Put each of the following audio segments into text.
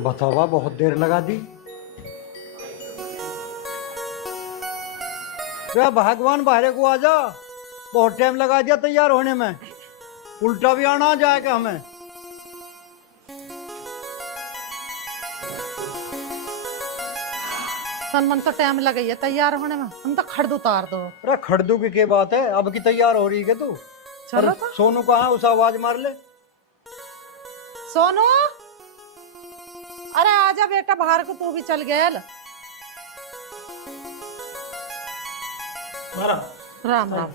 बतावा बहुत देर लगा दी। रे भगवान बाहर को आ जा, बहुत टाइम लगा दिया तैयार होने में। उल्टा भी आना आ जाएगा हमें। मन तो टाइम लग गई है तैयार होने में, हम तो खड़द उतार दो। अरे खड़दू की क्या बात है, अब की तैयार हो रही है तू। चलो तो सोनू कहाँ, उसे आवाज मार ले। सोनू, अरे आजा बेटा बाहर को, तू भी चल गया। राम राम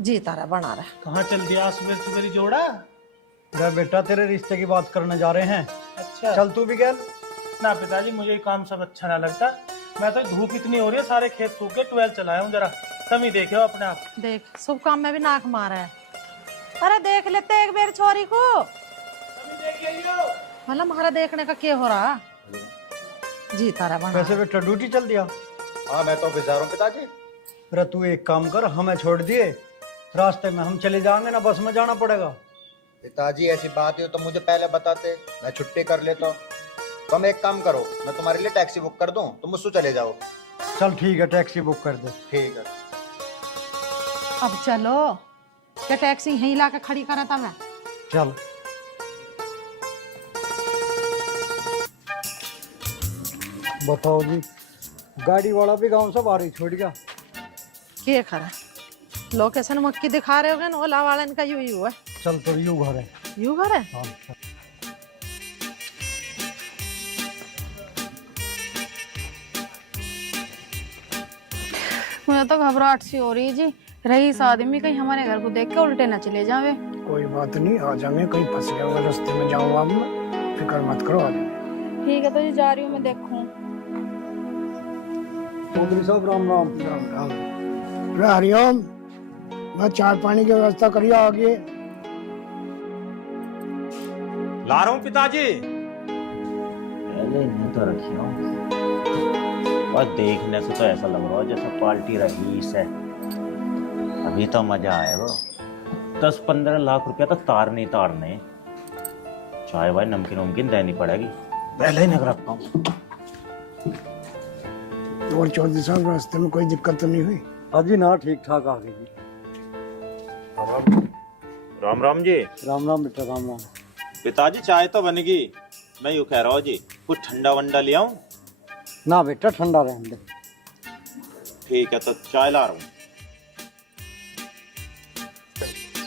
जी, तारा बना रहा। कहाँ चल दिया सुबह सुबह जोड़ा? अरे बेटा तेरे रिश्ते की बात करने जा रहे हैं। अच्छा चल तू भी गया। ना पिताजी, मुझे ये काम सब अच्छा ना लगता। मैं तो धूप इतनी हो रही है, सारे खेत सूख के, 12 चलाया हूँ, जरा तुम ही देखे हो अपने आप। देख शुभ काम में भी नाक मारा है। अरे देख लेते एक बेर छोरी को, मतलब हमारा देखने का क्या हो रहा जी। तारा बना वैसे बेटा ड्यूटी चल दिया। हाँ मैं तो बिजार हूँ पिताजी। अरे तू एक काम कर, हमें छोड़ दिए, रास्ते में हम चले जाएंगे ना, बस में जाना पड़ेगा। पिताजी ऐसी बात है तो मुझे पहले बताते, मैं छुट्टी कर लेता। तुम एक काम करो, मैं तुम्हारे लिए टैक्सी बुक कर दूं, तुम मुझसे चले जाओ। चल ठीक है, टैक्सी बुक कर दे। ठीक है। अब चलो, क्या टैक्सी यहीं ला के खड़ी करा था मैं। चल बताओ जी, गाड़ी वाला भी गांव से बाहर ही छोड़ गया। क्या खरा लोकेशन मक्की दिखा रहे होगे, ओला वाला इनका यू ही हुआ। चल तो यू घर है। यू घर है। हाँ मुझे तो घबराहट सी हो रही है जी। रही इस आदमी कहीं हमारे घर को देख के उल्टे न चले जावे। कोई बात नहीं, आ जाएंगे, कहीं फंस गया होगा रास्ते में, जाऊंगा मैं, फिक्र मत करो, आ जाएंगे। ठीक है तो जी जा रही हूँ मैं, देखूं। चौधरी साहब राम राम। राम राम। अरे हरिओम, मैं चाय पानी की व्यवस्था करिए आगे। ला रहा हूँ पिताजी। पहले इन्हें तो रखियो, और देखने से तो ऐसा लग रहा है जैसे पार्टी रही से। अभी तो मजा आएगा। 10-15 लाख रुपया तो तार नहीं तारने। चाय वाय नमकीन वमकीन देनी पड़ेगी, पहले ही नग रखता हूँ। और चौधरी साहब रास्ते में कोई दिक्कत तो नहीं हुई? अजी ना, ठीक ठाक आ गई जी। राम राम जी। राम राम बेटा, राम राम। पिताजी चाय तो बनेगी, मैं यूँ कह रहा हूँ जी, कुछ ठंडा वंडा ले आऊं? ना बेटा ठंडा रहने दे। ठीक है तो चाय ला रहा हूँ।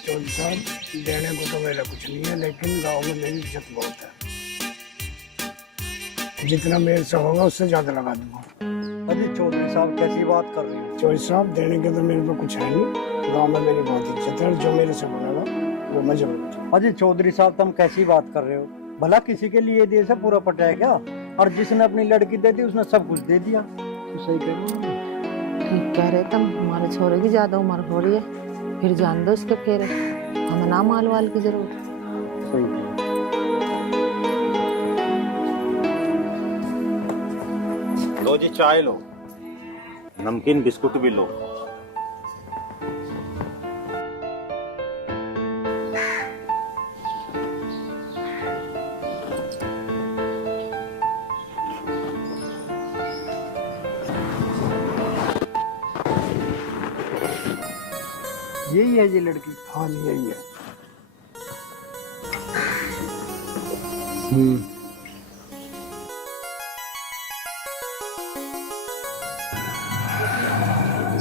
चौधरी साहब देने को तो मेरा कुछ नहीं है, लेकिन गांव में मेरी इज्जत बहुत है, जितना मेरे से होगा उससे ज्यादा लगा दूंगा। अजी चौधरी साहब कैसी बात कर रहे हैं? चौधरी साहब देने के तो मेरे पे कुछ है नहीं, गांव में मेरी बहुत इज्जत है, जो मेरे से बनेगा वो मैं जरूर दूंगा। अजी चौधरी साहब तुम कैसी बात कर रहे हो? भला किसी के लिए दे से पूरा पटा है क्या? और जिसने अपनी लड़की दे दी उसने सब कुछ दे दिया। तो सही कह रहे हो। ठीक कह रहे तुम, हमारे छोरे की ज्यादा उम्र हो रही है, फिर जान दो उसके फेरे, हमें ना माल वाल की जरूरत। सही कह रहे हो। लो जी चाय लो, नमकीन बिस्कुट भी लो। यही है जी लड़की। हाँ जी यही है।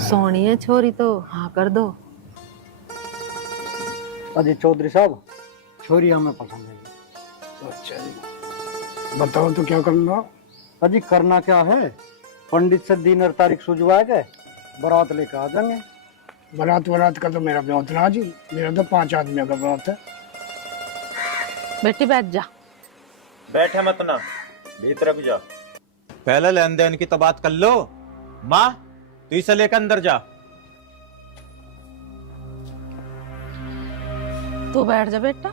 सोनी है छोरी तो हाँ कर दो। अजी चौधरी साहब छोरी हमें पसंद है। अच्छा जी, बताओ तो क्या करना? अजी करना क्या है, पंडित से दिन और तारीख सुझवा के बारात लेकर आ जाएंगे। बारात का तो मेरा ब्याह ना जी, मेरा तो 5 आदमियों का ब्याह है। बेटी बैठ जा। बैठे मत ना, भीतर भी जा। पहले लेन देन की तो बात कर लो। माँ तू इसे लेकर अंदर जा। तू बैठ जा बेटा।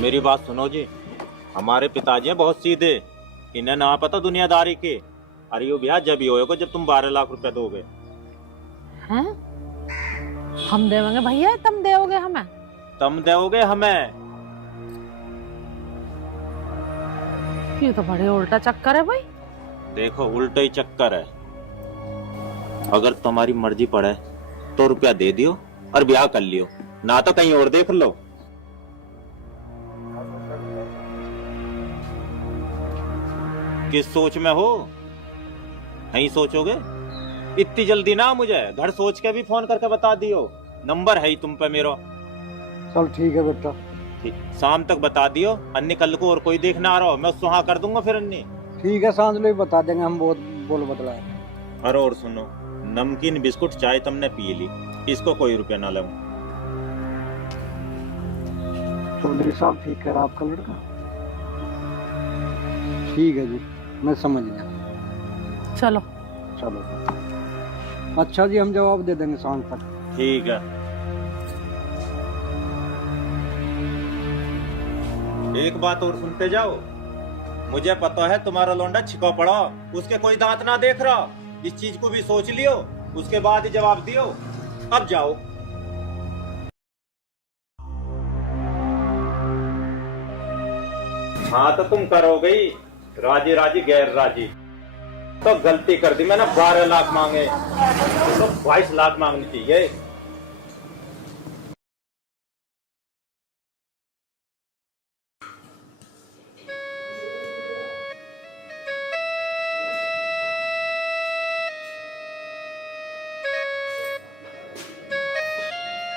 मेरी बात सुनो जी, हमारे पिताजी हैं बहुत सीधे, इन्हें ना पता दुनियादारी के। अरे यो ब्याह जब ही होएगा जब तुम 12 लाख रुपया दोगे। हैं? हम देवेंगे भैया, तुम दोगे हमें? तुम दोगे हमें? ये तो बड़े उल्टा चक्कर है भाई। देखो उल्टा ही चक्कर है। अगर तुम्हारी मर्जी पड़े तो रुपया दे दियो और ब्याह कर लियो, ना तो कहीं और देख लो। किस सोच में हो? नहीं सोचोगे? इतनी जल्दी ना, मुझे घर सोच के भी फोन करके बता दियो। नंबर है ही तुम पे मेरा। चल ठीक है बेटा। ठीक, शाम तक बता दियो। अन्य कल को और कोई देखना आ रहा हो मैं उसको हाँ कर दूंगा फिर अन्य। ठीक है, सांझ में बता देंगे हम, बहुत बोल बतलाए। अरे और सुनो, नमकीन बिस्कुट चाय तुमने पी ली, इसको कोई रुपया ना लगू। चौधरी साहब ठीक है आपका लड़का? ठीक है जी, मैं समझ गया। चलो चलो अच्छा जी, हम जवाब दे देंगे शाम तक। ठीक है। एक बात और सुनते जाओ, मुझे पता है तुम्हारा लौंडा छिपा पड़ा, उसके कोई दांत ना देख रहा। इस चीज को भी सोच लियो, उसके बाद ही जवाब दियो। अब जाओ। हाँ तो तुम करोगे ही, राजी राजी गैर राजी। तो गलती कर दी मैंने, 12 लाख मांगे तो 22 लाख मांगनी चाहिए।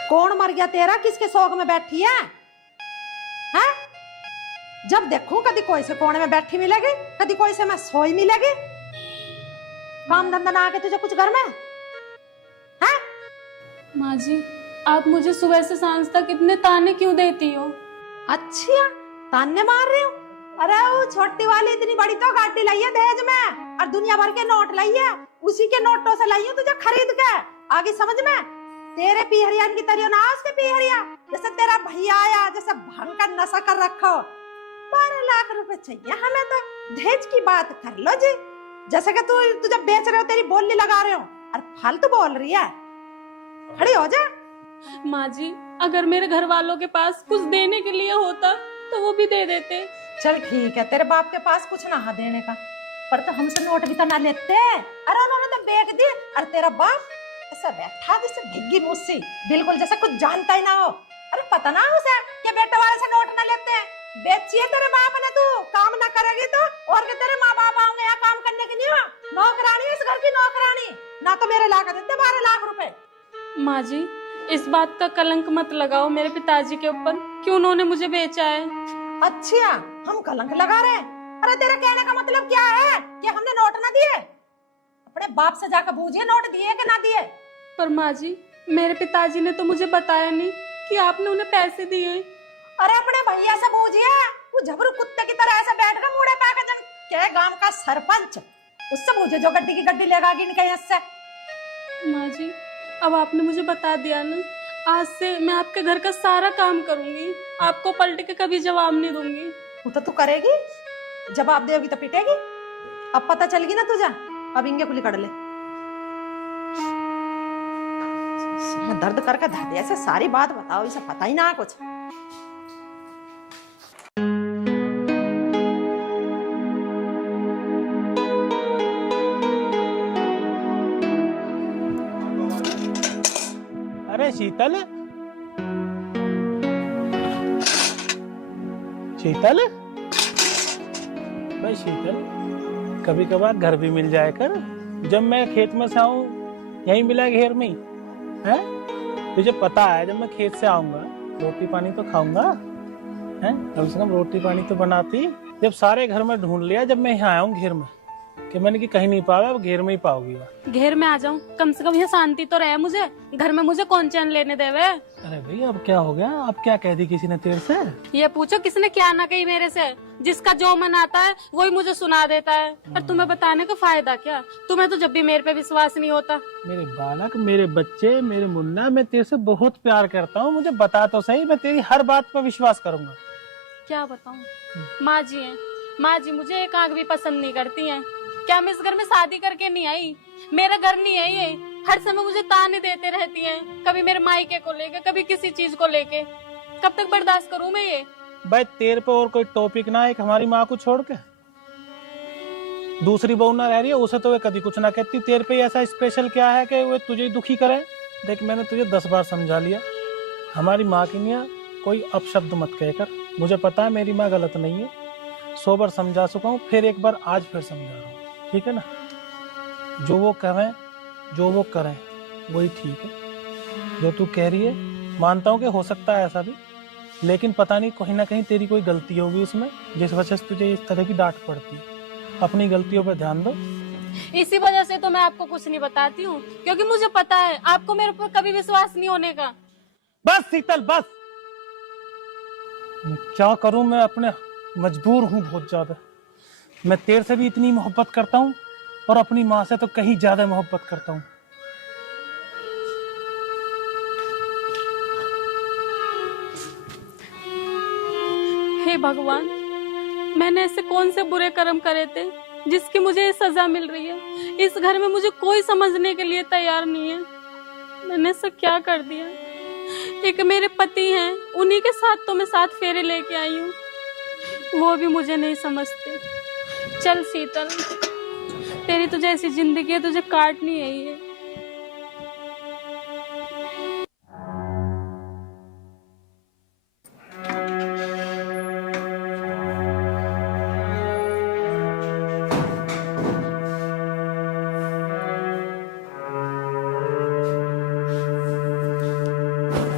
कौन मर गया तेरा? किसके शौक में बैठी है? हैं? जब देखूं कभी कोई से कोने में बैठी मिलेगी, कभी कोई से मैं सोई मिलेगी। काम धंधा ना आके तुझे कुछ घर में हैं? माँ जी, आप मुझे सुबह से सांझ तक इतने ताने क्यों देती हो? अच्छा, ताने मार रही हूँ? अरे वो छोटी वाली इतनी बड़ी तो गाड़ी लाई है दहेज में, और दुनिया भर के नोट लाई है, उसी के नोटों से लाई हूँ तुझे खरीद के। आगे समझ में? तेरे पीहरियान की तरह ना उसके पीहरिया, जैसे तेरा भैया आया, जैसे भांग का नशा कर रखो। 12 लाख रुपए चाहिए हमें तो। दहेज की बात कर लो जी, जैसे कि तुझे बेच रहे हो, तेरी बोली लगा रहे हो और फालतू बोल रही है। खड़ी हो जा। माँ जी, अगर मेरे घर वालों के पास कुछ देने के लिए होता तो वो भी दे देते। चल ठीक है, तेरे बाप के पास कुछ ना है देने का, पर तो हमसे नोट भी तो ना लेते। अरे उन्होंने तो बेच दी, और तेरा बाप ऐसा बैठा जैसे भिग्गी मुस्सी, बिल्कुल जैसे कुछ जानता ही ना हो। अरे पता ना उसे कि बेटे वाले से नोट ना लेते हैं। बेचिए तेरे बाप ने, तू काम ना करेगी तो और के तेरे माँ बाप आएंगे यहाँ काम करने के लिए। नौकरानी, इस घर की नौकरानी ना, तो मेरे ला कर देते 12 लाख रुपए। माँ जी, इस बात का कलंक मत लगाओ मेरे पिताजी के ऊपर कि उन्होंने मुझे बेचा है। अच्छा, हम कलंक लगा रहे हैं? अरे तेरे कहने का मतलब क्या है कि हमने नोट ना दिए? अपने बाप से जाकर पूछिए नोट दिए कि ना दिए। पर माँ जी, मेरे पिताजी ने तो मुझे बताया नहीं कि आपने उन्हें पैसे दिए। अरे अपने भैया से पूछिए, वो झबरू कुत्ते की तरह ऐसे बैठ कर मुड़े पाकर जन के गांव का सरपंच, उससे पूछिए जो गड्डी की गड्डी लेगा इनके यहाँ से। माँ जी, अब आपने मुझे बता दिया ना, आज से मैं आपके घर का सारा काम करूंगी, आपको पलट के कभी जवाब नहीं दूंगी। वो तो तू करेगी, जवाब देगी तो पिटेगी। अब पता चलेगी ना तुझे, अब इंगे कुली कर ले। मैं दर्द करके धर दिया, ऐसे सारी बात बताओ, इसे पता ही ना कुछ। अरे शीतल, शीतल भाई, शीतल कभी कभार घर भी मिल जाए कर। जब मैं खेत में से आऊं यहीं मिला घेर में ही है। तुझे पता है जब मैं खेत से आऊंगा रोटी पानी तो खाऊंगा, हैं? कम से कम रोटी पानी तो बनाती। जब सारे घर में ढूंढ लिया, जब मैं यहाँ आया हूँ घेर में, कि मैंने कि कहीं नहीं पाया, अब घेर में ही पाओगी। घेर में आ जाऊं, कम से कम यहाँ शांति तो रहे मुझे। घर में मुझे कौन चैन लेने देवे? अरे भाई अब क्या हो गया? अब क्या कह दी किसी ने तेरे से? ये पूछो किसने क्या ना कही मेरे से। जिसका जो मन आता है वही मुझे सुना देता है, और तुम्हें बताने का फायदा क्या? तुम्हें तो जब भी मेरे पे विश्वास नहीं होता। मेरे बालक, मेरे बच्चे, मेरे मुन्ना, मैं तेरे से बहुत प्यार करता हूँ। मुझे बता तो सही, मैं तेरी हर बात पर विश्वास करूंगा। क्या बताऊं? माँ जी है, माँ जी मुझे एक आंख भी पसंद नहीं करती हैं। क्या मैं इस घर में शादी करके नहीं आई? मेरा घर नहीं है ये। हर समय मुझे ताने देते रहती हैं, कभी मेरे मायके को लेके, कभी किसी चीज को लेके। कब तक बर्दाश्त करूं मैं ये? भाई तेरे पे और कोई टॉपिक ना है हमारी माँ को छोड़ के? दूसरी बहू ना रह रही है उसे तो वे कभी कुछ ना कहती, तेरे पे ऐसा स्पेशल क्या है कि वे तुझे ही दुखी करे? देख मैंने तुझे 10 बार समझा लिया, हमारी माँ की निया कोई अपशब्द मत कहकर, मुझे पता है मेरी माँ गलत नहीं है, 100 बार समझा चुका हूँ, फिर एक बार आज फिर समझा रहा हूँ, ठीक है ना? जो वो कहें जो वो करें वही ठीक है। जो तू कह रही है मानता हूँ कि हो सकता है ऐसा भी, लेकिन पता नहीं कहीं ना कहीं तेरी कोई गलती होगी इसमें जिस वजह से तुझे इस तरह की डांट पड़ती है। अपनी गलतियों पर ध्यान दो। इसी वजह से तो मैं आपको कुछ नहीं बताती हूँ, क्योंकि मुझे पता है आपको मेरे ऊपर कभी विश्वास नहीं होने का। बस शीतल बस, मैं क्या करूं, मैं अपने मजबूर हूं बहुत ज्यादा। मैं तेरे से भी इतनी मोहब्बत करता हूं और अपनी माँ से तो कहीं ज्यादा मोहब्बत करता हूं। हे भगवान, मैंने ऐसे कौन से बुरे कर्म करे थे जिसकी मुझे ये सजा मिल रही है? इस घर में मुझे कोई समझने के लिए तैयार नहीं है। मैंने ऐसा क्या कर दिया? एक मेरे पति हैं, उन्हीं के साथ तो मैं 7 फेरे लेके आई हूँ, वो भी मुझे नहीं समझते। चल शीतल, तेरी तो जैसी जिंदगी है तुझे काटनी है ये।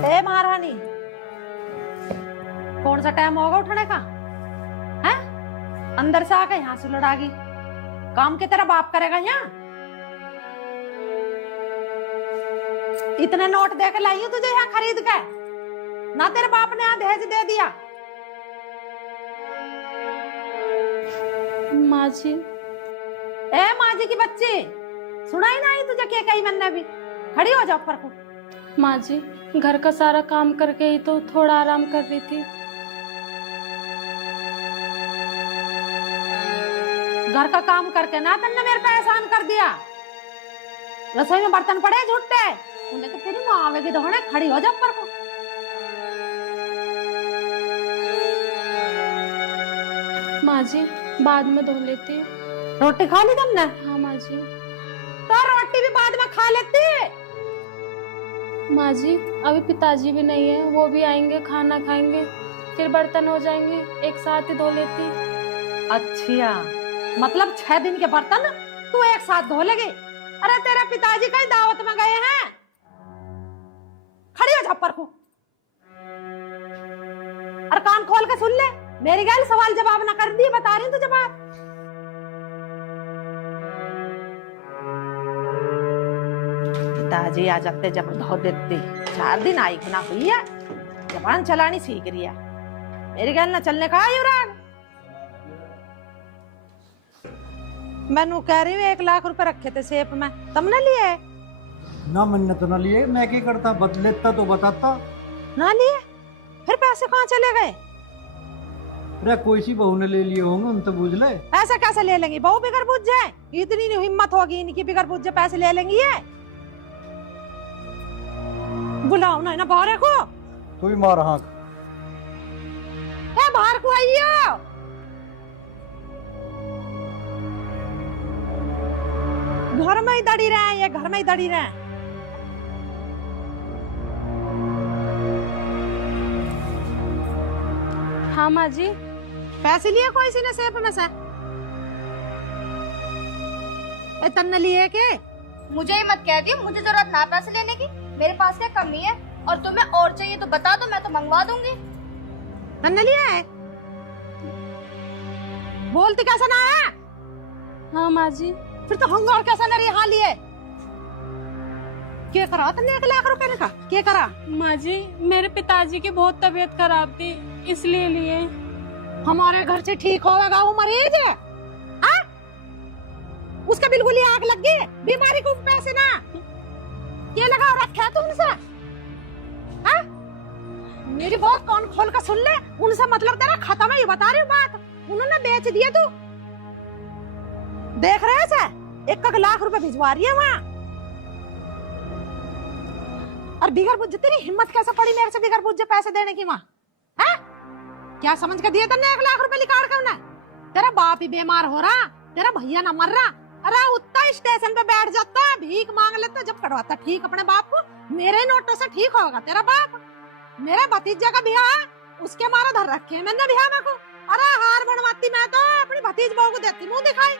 ए महारानी, कौन सा टाइम होगा उठने का? हैं? अंदर से आके यहाँ से लड़ागी, काम की तरह बाप करेगा यहाँ? इतने नोट दे के लाई हूँ तुझे यहाँ खरीद के, ना तेरे बाप ने यहाँ दहेज दे दिया? माँ जी। ए माँ जी की बच्ची, सुनाई ना आई तुझे क्या कही मैंने भी? खड़ी हो जाओ ऊपर को। माँ जी, घर का सारा काम करके ही तो थोड़ा आराम कर रही थी। घर का काम करके ना तुमने मेरे पे एहसान कर दिया। रसोई में बर्तन पड़े झूठे, उन्हें तो तेरी माँ आवेगी दौड़े। खड़ी हो जा ऊपर को। माँ जी, बाद में धो लेती हूँ। रोटी खा ली तुमने? हाँ माँ जी। तो रोटी भी बाद में खा लेती। माँ जी, अभी पिताजी भी नहीं है, वो भी आएंगे, खाना खाएंगे, फिर बर्तन हो जाएंगे, एक साथ ही धो लेती। अच्छा, मतलब 6 दिन के बर्तन तू एक साथ धो लेगी? अरे तेरे पिताजी कहीं दावत में गए हैं? खड़ी हो जा पर को। और कान खोल के सुन ले, मेरी गैल सवाल जवाब ना कर दी, बता रही हूँ तुझे बात। पिताजी आ जाते जब धो देती। 4 दिन आई गुना हुई है, जबान चलानी सीख रही है। मेरी गैल ना चलने का युवराज। मैनू कह रही हूँ 1 लाख रुपए रखे थे सेफ में, तुमने लिए? ना मैंने तो ना लिए, मैं क्या करता, बदलेता तो बताता। ना लिए? फिर पैसे कहाँ चले गए? अरे कोई सी बहू ने ले लिए होंगे, उन तो बुझ ले। ऐसा कैसे ले लेंगी? बहू बिगर बुझ जाए? इतनी नहीं हिम्मत होगी इनकी, बिगर बुझ जाए पैसे ले लेंगी ये? बुलाओ ना इन्हें बाहर को। तू भी मार हाँक। ए बाहर को आइयो। घर में ही दड़ी रहे, ये घर में ही दड़ी रहे। हाँ माँ जी। पैसे लिए कोई सी ने सेफ में से? तन्ने लिए के? मुझे ही मत कह दियो, मुझे जरूरत ना पैसे लेने की। मेरे पास क्या कमी है? और तुम्हें और चाहिए तो बता दो, मैं तो मंगवा दूंगी। तन्ने लिया है? बोलती कैसा ना है? हाँ माँ जी। फिर तो हंगार कैसा ना रही हाल लिए? क्या करा तुमने 1 लाख रुपए का? क्या करा? माँ जी, मेरे पिताजी की बहुत तबीयत खराब थी, इसलिए लिए। हमारे घर से ठीक होगा वो मरीज है? उसका बिल्कुल ही आग लग गई, बीमारी को पैसे ना ये लगा रखा है तुमसे? मेरी बात कान खोल कर सुन ले, उनसे मतलब तेरा खत्म है, ये बता रही हूँ बात। उन्होंने बेच दिया, तू देख रहे से 1 लाख रुपए भिजवा रही है वहाँ। और बिगर बुझ तेरी हिम्मत कैसे पड़ी मेरे से बिगर बुझ पैसे देने की? वहाँ है क्या समझ के दिए तेने 1 लाख रुपए निकाल कर? उन्हें तेरा बाप ही बीमार हो रहा, तेरा भैया ना मर रहा, अरे उतना स्टेशन पे बैठ जाता, भीख मांग लेता, जब करवाता ठीक अपने बाप को। मेरे नोटों से ठीक होगा तेरा बाप। मेरे भतीजे का ब्याह उसके मारा धर रखे है मैंने ब्याह में को। अरे हार बनवाती मैं तो अपनी भतीज बहू को देती, मुंह दिखाई।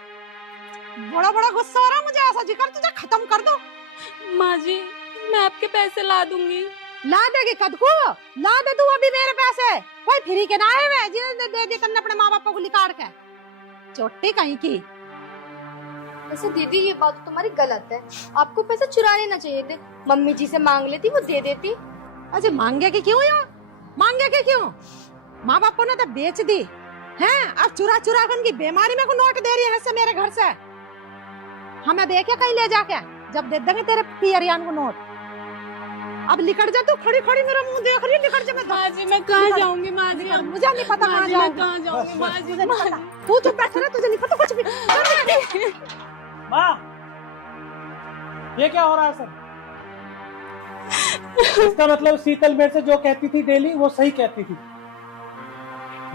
बड़ा बड़ा गुस्सा हो रहा मुझे, ऐसा जिक्र तुझे खत्म कर दो। माँ जी मैं आपके पैसे ला दूंगी। ला देगी कद को, ला दे तू अभी मेरे पैसे, कोई फ्री के ना आए हुए जिन्हें दे दी तन्ने अपने माँ बाप को निकाल के। चोटी कहीं की। वैसे दीदी ये बात तो तुम्हारी गलत है, आपको पैसे चुरा लेना चाहिए थे, मम्मी जी से मांग लेती, वो दे देती। अजय मांगे के क्यों यो, मांगे के क्यों? माँ बाप ने तो बेच दी हैं, अब चुरा चुरा कर उनकी बीमारी में को नोट दे रही है से मेरे घर से। हमें दे के कहीं ले जाके, जब दे देंगे तेरे पियरियान को नोट। अब निकल जा तू, खड़ी खड़ी मेरा मुंह देख रही है, निकल जा। माँ जी मैं कहाँ जाऊंगी माँ जी? मुझे नहीं पता कहाँ जाऊंगी, कहाँ जाऊंगी माँ जी? मुझे नहीं पता, तू चुप बैठ रहा, तुझे नहीं पता कुछ भी। माँ ये क्या हो रहा है सर? इसका मतलब शीतल मेरे से जो कहती थी डेली वो सही कहती थी।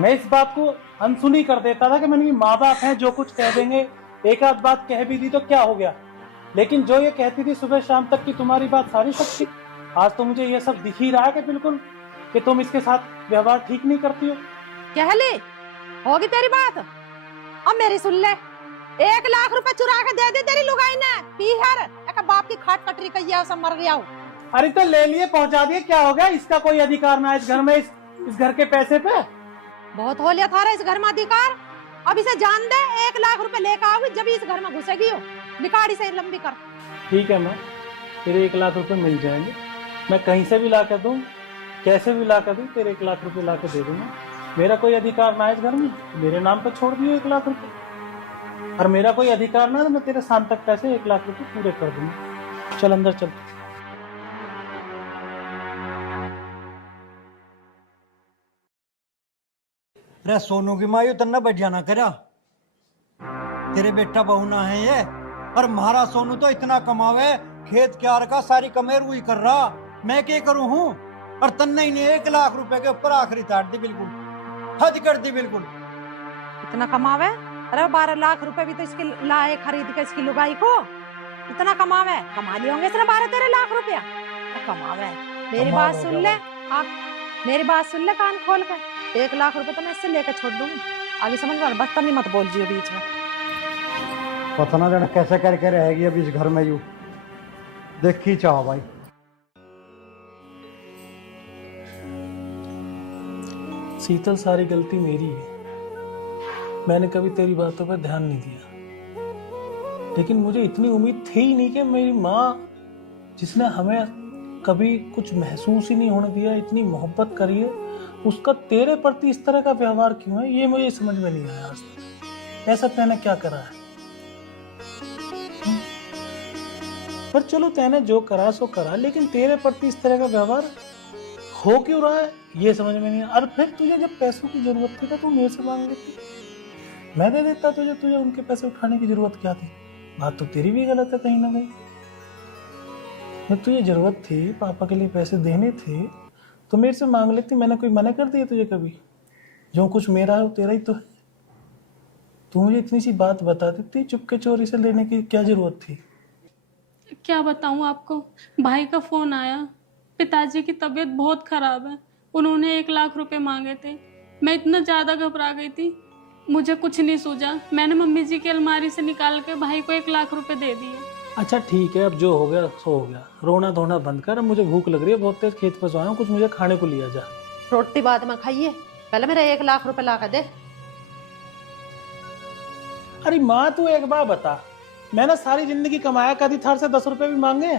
मैं इस बात को अनसुनी कर देता था कि मैंने माँ बाप हैं, जो कुछ कह देंगे, एक आध बात कह भी दी तो क्या हो गया। लेकिन जो ये कहती थी सुबह शाम तक की तुम्हारी बात सारी सच थी। आज तो मुझे ये सब दिख ही रहा है कि बिल्कुल कि तुम इसके साथ व्यवहार ठीक नहीं करती हो। कह ले होगी तेरी बात, अब मेरी सुन ले। 1 लाख रुपए चुरा के दे दी तेरी लुगाई ने, पीहर एक बाप की खाट कटरी कहिया सब मर गया। अरे तो ले लिए पहुंचा दिए, क्या हो गया? इसका कोई अधिकार ना इस घर में, इस घर के पैसे पे। बहुत हो लिया था इस घर में अधिकार, अब इसे जान दे। 1 लाख रुपए लेकर आओगी जब इस घर में घुसेगी हो, निकाड़ी से लंबी कर। ठीक है माँ, तेरे 1 लाख रुपए मिल जाएंगे, मैं कहीं से भी ला कर दूँ, कैसे भी ला कर दूँ, तेरे 1 लाख रुपए ला कर दे दूंगा। मेरा कोई अधिकार ना है इस घर में, मेरे नाम पर छोड़ दियो 1 लाख रुपए। और मेरा कोई अधिकार ना है, मैं तेरे शाम तक पैसे 1 लाख रुपए पूरे कर दूंगा। चल अंदर चल। रे सोनू की माँ, यू तन्ना बढ़िया ना करा, तेरे बेटा बहू ना है ये। और महारा सोनू तो इतना कमावे, खेत क्यार का सारी कमेर वही कर रहा, मैं क्या करूं हूँ? और तन्ने ही ने 1 लाख रुपए के ऊपर आखिरी ताड़ दी, बिल्कुल हद कर दी बिल्कुल। इतना कमावे? अरे 12 लाख रुपए भी तो इसके लाए खरीद के इसकी लुगाई को, इतना कमावे। कमा लिए होंगे इसने 12-13 लाख रुपया, तो कमावे। मेरी बात सुन ले आप, मेरी बात सुन ले कान खोल कर। 1 लाख रुपए तो मैं इससे लेकर छोड़ दूंगी, आगे समझ में। बदतमीजी मत बोल जियो बीच में। पता ना जाने कैसे करके रहेगी अब इस घर में, यू देखी चाहो भाई। शीतल, सारी गलती मेरी है, मैंने कभी तेरी बातों पर ध्यान नहीं दिया। लेकिन मुझे इतनी उम्मीद थी ही नहीं कि मेरी माँ, जिसने हमें कभी कुछ महसूस ही नहीं होने दिया, इतनी मोहब्बत करी है, उसका तेरे प्रति इस तरह का व्यवहार क्यों है, ये मुझे समझ में नहीं आया आज तक। ऐसा तैने क्या करा है? पर चलो तैने जो करा सो करा, लेकिन तेरे प्रति इस तरह का व्यवहार हो क्यों रहा है ये समझ में नहीं। और फिर तुझे जब पैसों की जरूरत थी तो तू मेरे से मांग लेती, मैं दे देता तुझे। तुझे उनके पैसे उठाने की जरूरत क्या थी? बात तो तेरी भी गलत है कहीं ना कहीं। जब तुझे जरूरत थी, पापा के लिए पैसे देने थे, तो मेरे से मांग लेती। मैंने कोई मना कर दिया तुझे कभी? जो कुछ मेरा है वो तेरा ही तो है। तू मुझे इतनी सी बात बता देती, चुपके चोरी से लेने की क्या जरूरत थी? क्या बताऊं आपको, भाई का फोन आया, पिताजी की तबीयत बहुत खराब है, उन्होंने 1 लाख रुपए मांगे थे। मैं इतना ज्यादा घबरा गई थी, मुझे कुछ नहीं सूझा, मैंने मम्मी जी की अलमारी से निकाल के भाई को 1 लाख रुपए दे दिए। अच्छा ठीक है, अब जो हो गया सो हो गया, रोना धोना बंद कर। अब मुझे भूख लग रही है बहुत तेज, खेत पर आया हूँ, कुछ मुझे खाने को लिया जा। रोटी बाद में खाइए, पहले मेरे 1 लाख रुपए ला कर दे। अरे माँ तू एक बार बता, मैंने सारी जिंदगी कमाया, कभी थार से 10 रुपए भी मांगे?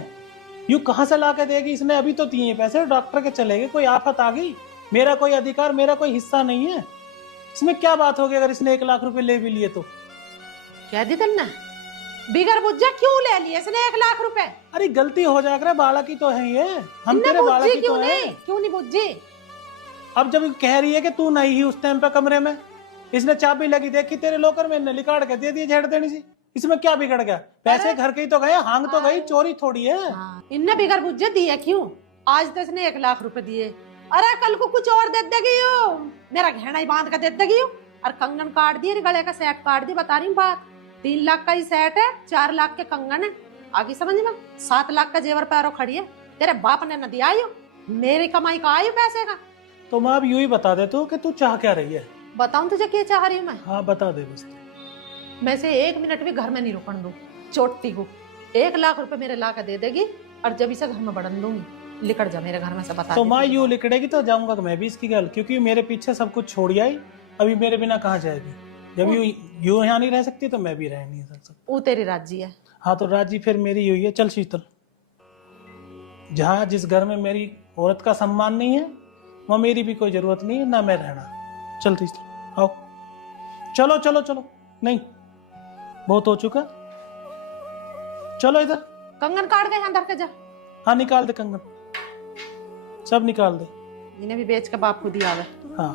यू कहाँ से ला के देगी? इसने अभी तो दिए पैसे, डॉक्टर के चले गए, कोई आफत आ गई, मेरा कोई अधिकार, मेरा कोई हिस्सा नहीं है इसमें। क्या बात होगी अगर इसने 1 लाख रुपए ले भी लिए तो? क्या दी तुमने? बिगर बुझे क्यों ले लिए इसने 1 लाख रुपए? अरे गलती हो जाएगा, बालक ही तो है ये, हम तेरे बालक ही तो हैं। क्यों नहीं बुझी? अब जब कह रही है कि तू नहीं ही उस टाइम पे कमरे में, इसने चाबी लगी देखी तेरे लॉकर में, निकाल के दे दी झेड़ देनी सी, इसमें क्या बिगड़ गया? पैसे घर के ही तो गए, हांग तो गई, चोरी थोड़ी है। इनने बिगर बुझे दिए क्यों? आज तो इसने 1 लाख रुपए दिए, अरे कल को कुछ और दे देगी यो, मेरा गहना ही बांध कर दे देगी यो, और कंगन काट दिए, गले का सेट काट दी, बता रही हूँ बात। 3 लाख का ही सेट है, 4 लाख के कंगन है, आगे समझ में, 7 लाख का जेवर पैरों खड़ी है। तेरे बाप ने न दिया आयु, मेरी कमाई का आयु पैसे का। तो माँ अब यूं ही बता दे तू कि तू चाह क्या रही है। बताऊं तुझे क्या चाह रही हूँ मैं? हाँ बता दे बस। मैं से 1 मिनट भी घर में नहीं रुकन दूं। चोटी को 1 लाख रुपए मेरे ला के दे देगी और जब इसे घर में बढ़न दूंगी, लिकड़ जा मेरे घर में से, बता। तो माँ यूं लिकड़ेगी तो जाऊंगा मैं भी इसकी गल, क्योंकि मेरे पीछे सब कुछ छोड़ आई, अभी मेरे बिना कहाँ जाएगी। जब यूं यहाँ नहीं रह सकती तो मैं भी रह नहीं सकता। वो तेरी राजी है। हाँ तो राजी फिर मेरी हुई है। चल शीतल, जहाँ जिस घर में मेरी औरत का सम्मान नहीं है वहाँ मेरी भी कोई जरूरत नहीं है, ना मैं रहना। चल शीतल आओ, चलो चलो चलो, नहीं बहुत हो चुका, चलो इधर। कंगन काट के यहाँ धर के जा। हाँ निकाल दे कंगन, सब निकाल दे। इन्हें भी बेच के बाप को दिया है। हाँ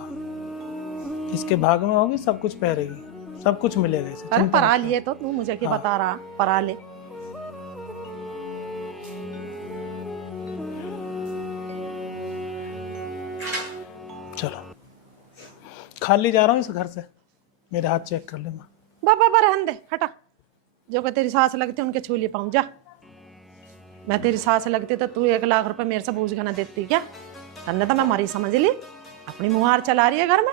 इसके भाग में होगी, सब कुछ पहरेगी, सब कुछ मिलेगा इसे। अरे परा लिए तो तू मुझे क्या बता रहा, परा ले। चलो खाली जा रहा हूँ इस घर से, मेरे हाथ चेक कर ले माँ। बाबा रहन दे, हटा। जो कि तेरी सास लगती उनके छू लिए पाऊं, जा। मैं तेरी सास लगती तो तू 1 लाख रुपए मेरे से बूझ ना देती क्या? तन्ने तो मैं मरी समझ ली, अपनी मुहार चला रही है घर में।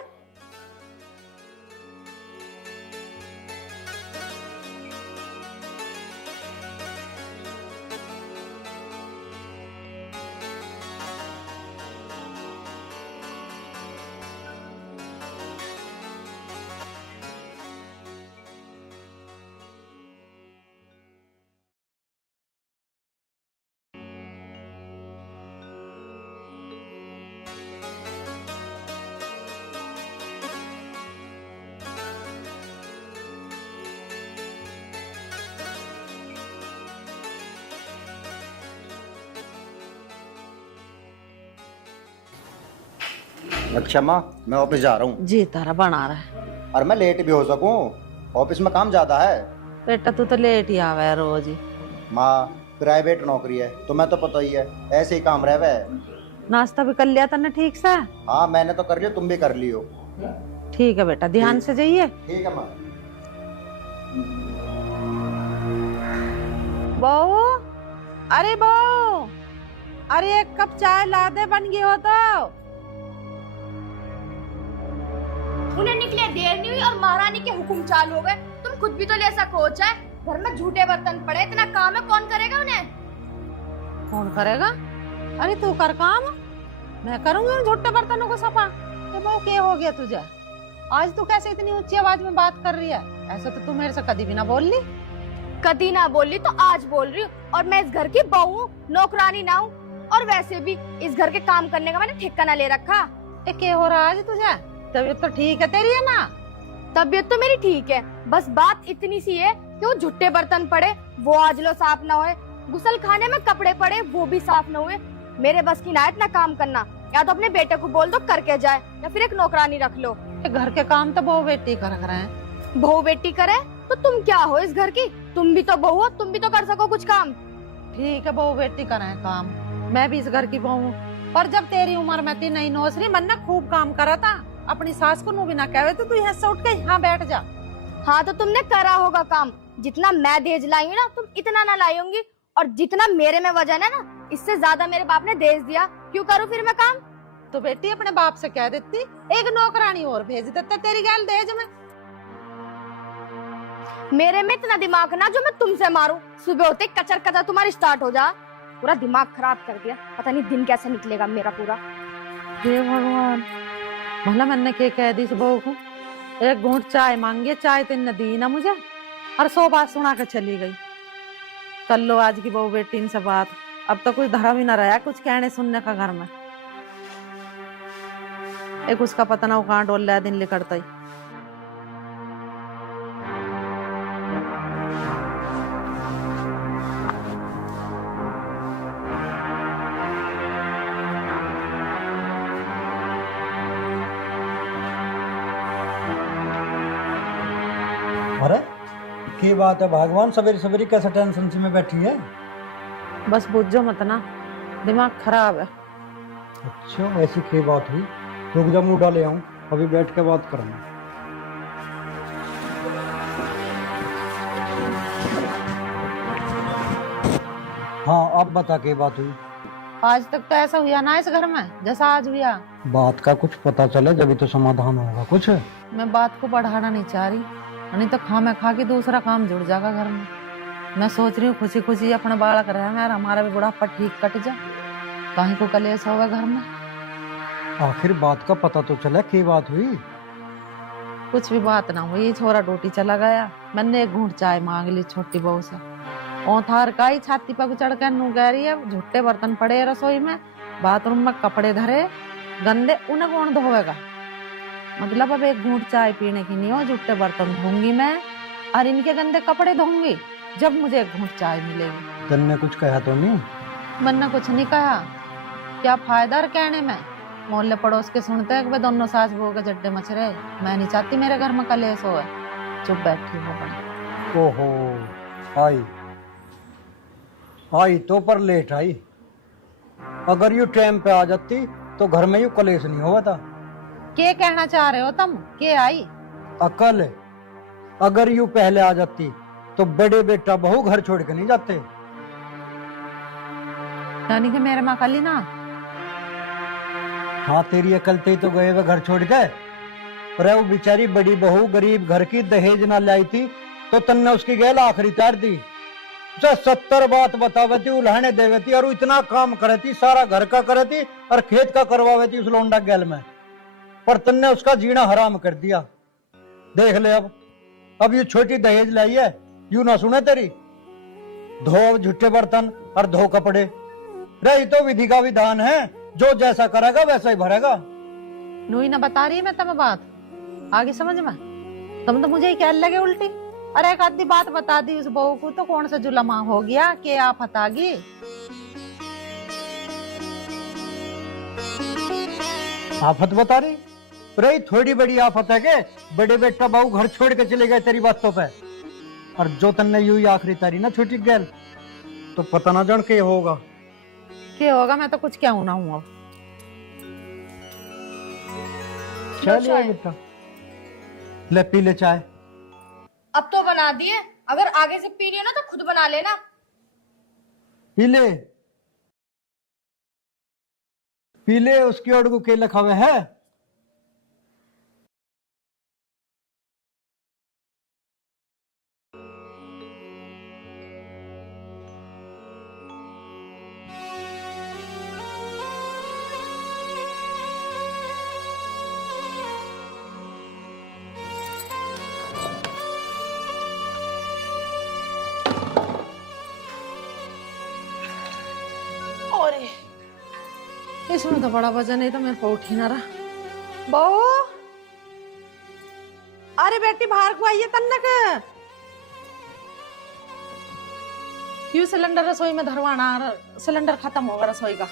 अच्छा माँ, मैं ऑफिस जा रहा हूँ। जी तारा बना रहा है। और मैं लेट भी हो सकूँ, ऑफिस में काम ज्यादा है। बेटा तू तो लेट ही आवे है रोज ही। माँ प्राइवेट नौकरी है, तुम्हें तो पता ही है, ऐसे ही काम रहे। नाश्ता भी कर लिया तने ठीक से? हाँ मैंने तो कर लिया, तुम भी कर लियो। ठीक है बेटा, ध्यान से जाइए। ठीक है माँ। बहू, अरे बहू, अरे 1 कप चाय ला दे, बन गई हो तो। उन्हें निकले देर नहीं हुई और महारानी के हुक्म चालू हो गए। तुम खुद भी तो ले सको, चाहे घर में झूठे बर्तन पड़े, इतना काम है, कौन करेगा उन्हें? कौन करेगा? अरे तू कर काम, मैं करूंगी उन झूठे बर्तनों को सफा। तो बहू क्या हो गया तुझे? आज तू कैसे इतनी ऊंची आवाज में बात कर रही है? ऐसे तो तू मेरे से कभी भी ना बोल ली। कभी ना बोली तो आज बोल रही हूँ, और मैं इस घर की बहू हूँ, नौकरानी ना हूँ। और वैसे भी इस घर के काम करने का मैंने ठेका ना ले रखा। क्या हो रहा है आज तुझे? तबीयत तो ठीक है तेरी, है ना? तबीयत तो मेरी ठीक है, बस बात इतनी सी है कि वो झूठे बर्तन पड़े वो आज लो साफ ना हुए, गुसल खाने में कपड़े पड़े वो भी साफ न हुए। मेरे बस की ना इतना काम करना, या तो अपने बेटे को बोल दो करके जाए, या फिर एक नौकरानी रख लो। घर के काम तो बहू बेटी कर रहे हैं। बहू बेटी करे तो तुम क्या हो इस घर की? तुम भी तो बहू हो, तुम भी तो कर सको कुछ काम। ठीक है बहू बेटी करे काम, मैं भी इस घर की बहू हूँ। पर जब तेरी उम्र में थी नई नौसरी, मन ना खूब काम करा था। अपनी सास को नु भी ना कहे तो तू यहाँ से उठ के यहाँ बैठ जा। हाँ तो तुमने करा होगा काम, जितना मैं दहेज लाई हूँ ना तुम इतना ना लाई होंगी, और जितना मेरे में वजन है ना इससे ज्यादा मेरे बाप ने दहेज दिया। क्यों करूँ फिर मैं काम? तो बेटी अपने बाप से कह देती, एक नौकरानी और भेज देता तेरी गैल दहेज में। मेरे में इतना दिमाग ना जो मैं तुमसे मारूं, सुबह होते कचर कचर तुम्हारी स्टार्ट हो जा। पूरा दिमाग खराब कर दिया, पता नहीं दिन कैसे निकलेगा मेरा पूरा। हे भगवान, भला मैंने क्या कह दी इस बहू को? एक घूंट चाय मांगी, चाय तो दी ना मुझे, और 100 बात सुना के चली गई। कर लो आज की बहू बेटी इनसे बात, अब तो कुछ धर्म ही ना रहा कुछ कहने सुनने का घर में। एक उसका पता ना वो कहाँ डोल रहा दिन लिकड़ता ही। अरे की बात है भगवान, सवेरे सवेरे कैसे टेंशन से में बैठी है? बस बुझो मत ना, दिमाग खराब है। अच्छा ऐसी की बात हुई? रुक जा, मुँह डाले आऊँ, अभी बैठ के बात करूँगा। हाँ अब बता के बात हुई। आज तक तो ऐसा हुआ ना इस घर में जैसा आज हुआ। बात का कुछ पता चले जब तो समाधान होगा कुछ। मैं बात को बढ़ाना नहीं चाह रही, नहीं तो खा के दूसरा काम जुड़ जाएगा घर में। मैं सोच रही हूँ खुशी खुशी अपना बालक रहे यार, हमारा भी बुढ़ापा ठीक कट जा, कहीं को कलेश होगा घर में। आखिर बात का पता तो चला क्या बात हुई। कुछ भी बात ना हुई, छोरा ड्यूटी चला गया, मैंने एक घूंट चाय मांग ली छोटी बहू से। औथार का ही छाती पर चढ़ कर नू कह रही है झुट्टे बर्तन पड़े रसोई में, बाथरूम में कपड़े धरे गंदे, उन्हें कौन धोएगा। मतलब अब एक घूंट चाय पीने की नहीं हो, झुट्टे बर्तन धोऊंगी मैं और इनके गंदे कपड़े धोऊंगी जब मुझे एक घूंट चाय मिलेगी। तन्ने कुछ कहा तो नहीं? मैंने कुछ नहीं कहा, क्या फायदा कहने में। मोहल्ले पड़ोस के सुनते हैं कि दोनों सास बहू के जड्डे मच रहे। मैं नहीं चाहती मेरे घर में कलेश हो। चुप बैठी हो बड़ी। ओहो आई तो पर लेट आई। अगर यू टाइम पे आ जाती तो घर में यू कलेश नहीं हुआ था। क्या कहना चाह रहे हो तुम? के आई अकल है। अगर यू पहले आ जाती तो बड़े बेटा बहू घर छोड़ के नहीं जाते। यानी कि मेरे माँ कल ही ना। हाँ तेरी अकल ते तो गए वे घर छोड़ के। पर वो बेचारी बड़ी बहू गरीब घर की दहेज ना लाई थी तो तन्ने उसकी गैल आखिरी तार दी। उसे 70 बात बतावे थी, उल्हाने देवे थी और इतना काम करे थी, सारा घर का करे थी और खेत का करवावे थी उस लोंडा गैल में। पर तन्ने उसका जीना हराम कर दिया। देख ले अब ये छोटी दहेज लाई है, यू ना सुने तेरी। धो झूठे बर्तन और धो कपड़े। रही तो विधि का विधान है, जो जैसा करेगा वैसा ही भरेगा। नूई ना बता रही है मैं तुम्हें बात आगे समझ में। तुम तो मुझे ही कह लगे उल्टी। अरे एक आधी बात बता दी उस बहू को तो कौन सा जुलमा हो गया कि आफत आ गई। आफत बता रही? रही थोड़ी बड़ी आफत है के बड़े बेटा बहू घर छोड़ के चले गए तेरी बातों पे। और जो तन्ने यू ही आखिरी तारी ना छोटी गैल तो पता ना जान के होगा। क्या होगा मैं तो कुछ क्या होना हूँ। अब चलिए बेटा ले पी ले चाय। अब तो बना दिए, अगर आगे से पी रही हो ना तो खुद बना लेना। पी ले उसकी ओर को के लिखा हुआ है। इसमें तो बड़ा वजन है, तो मेरे को उठ ही ना रहा। बहू अरे बेटी बाहर को आइए तन्नक। यू सिलेंडर रसोई में धरवाना, सिलेंडर खत्म होगा रसोई का।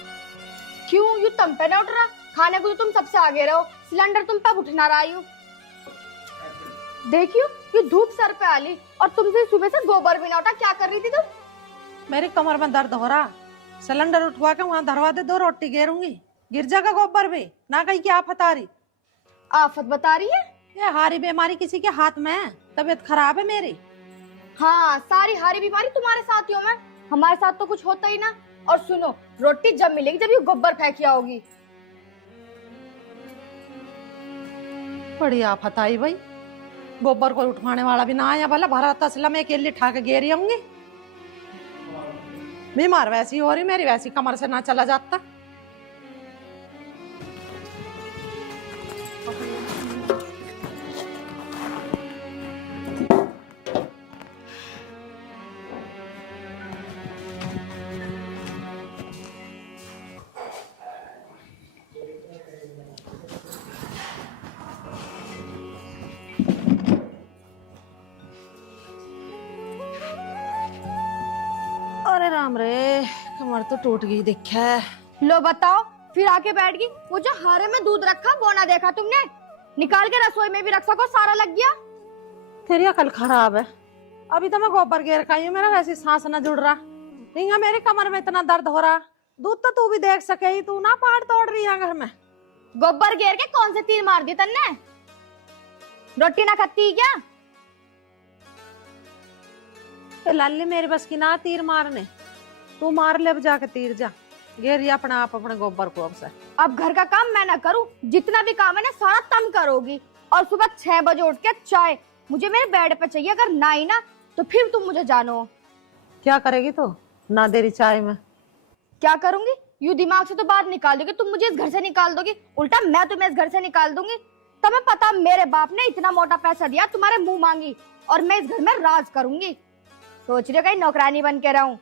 क्यों यू तुम पे ना उठ रहा? खाने को तो तुम सबसे आगे रहो, सिलेंडर तुम पे उठना रहा। यू देखियो ये धूप सर पे आली और तुमसे सुबह से गोबर भी ना उठा। क्या कर रही थी तुम? मेरी कमर में दर्द हो रहा, सिलेंडर उठवा के वहां धरवा दे, 2 रोटी गेरूंगी। गिर जाएगा गोबर भी ना, कहीं की आफत आ रही। आफत बता रही है? ये हारी बीमारी किसी के हाथ में है, तबीयत खराब है मेरी। हाँ सारी हारी बीमारी तुम्हारे साथियों में, हमारे साथ तो कुछ होता ही ना। और सुनो, रोटी जब मिलेगी जब ये गोबर फेंकिया होगी। बड़ी आफत आई भाई, गोबर को उठवाने वाला भी ना आया। भला भरा तसला में अकेले ठा के गेरी होंगी। बीमार वैसी हो रही, मेरी वैसी कमर से ना चला जाता। अरे राम रे, कमर तो टूट गई देखा। लो बताओ, फिर आके बैठ गई। वो जो हारे में दूध रखा वो ना देखा तुमने? निकाल के रसोई में भी रख सको, सारा लग गया। तेरी अकल खराब है। अभी तो मैं गोबर घेर का हूँ, मेरा वैसे सांस न जुड़ रहा। नहीं मेरी कमर में इतना दर्द हो रहा। दूध तो तू भी देख सके ही, तू ना पहाड़ तोड़ रही है घर में। गोबर घेर के कौन से तीर मार दी तन्ने? रोटी ना खाती क्या? लाली मेरी बस की ना तीर मारने। तू मार ले, अब जाके तीर जा, घेरिया अपना आप अपने गोबर को अब से। अब घर का काम मैं ना करूं, जितना भी काम है ना सारा तुम करोगी। और सुबह 6 बजे उठ के चाय मुझे मेरे बेड पे चाहिए, अगर ना ही ना तो फिर तुम मुझे जानो। क्या करेगी तू ना देरी चाय में? क्या करूंगी? यूं दिमाग से तो बात निकाल दोगी, तुम मुझे इस घर से निकाल दोगी, उल्टा मैं तुम्हें इस घर से निकाल दूंगी। तुम्हें पता मेरे बाप ने इतना मोटा पैसा दिया तुम्हारे मुंह मांगी, और मैं इस घर में राज करूंगी। सोच रही हो कहीं नौकरानी बन के रहूं?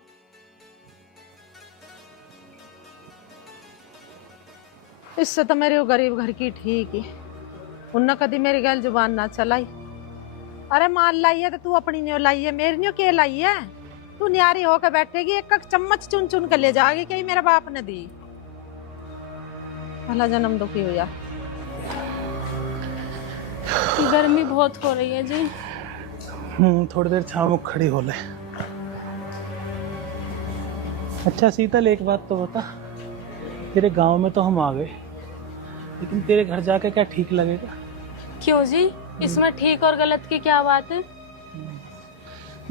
इससे तो मेरे वो गरीब घर की ठीक ही, उनने कभी मेरी गैल जुबान ना चलाई। अरे माल लाई है तो तू अपनी न्यो लाई है, मेरी न्यो के लाई है? तू न्यारी होकर बैठेगी, एक एक चम्मच चुन चुन कर ले जाएगी, कहीं मेरे बाप ने दी। भला जन्म दुखी हो जा। गर्मी बहुत हो रही है जी। थोड़ी देर छाँव में खड़ी हो ले। अच्छा शीतल, एक बात तो बता, तेरे गांव में तो हम आ गए, लेकिन तेरे घर जाके क्या ठीक लगेगा? क्यों जी, इसमें ठीक और गलत की क्या बात है?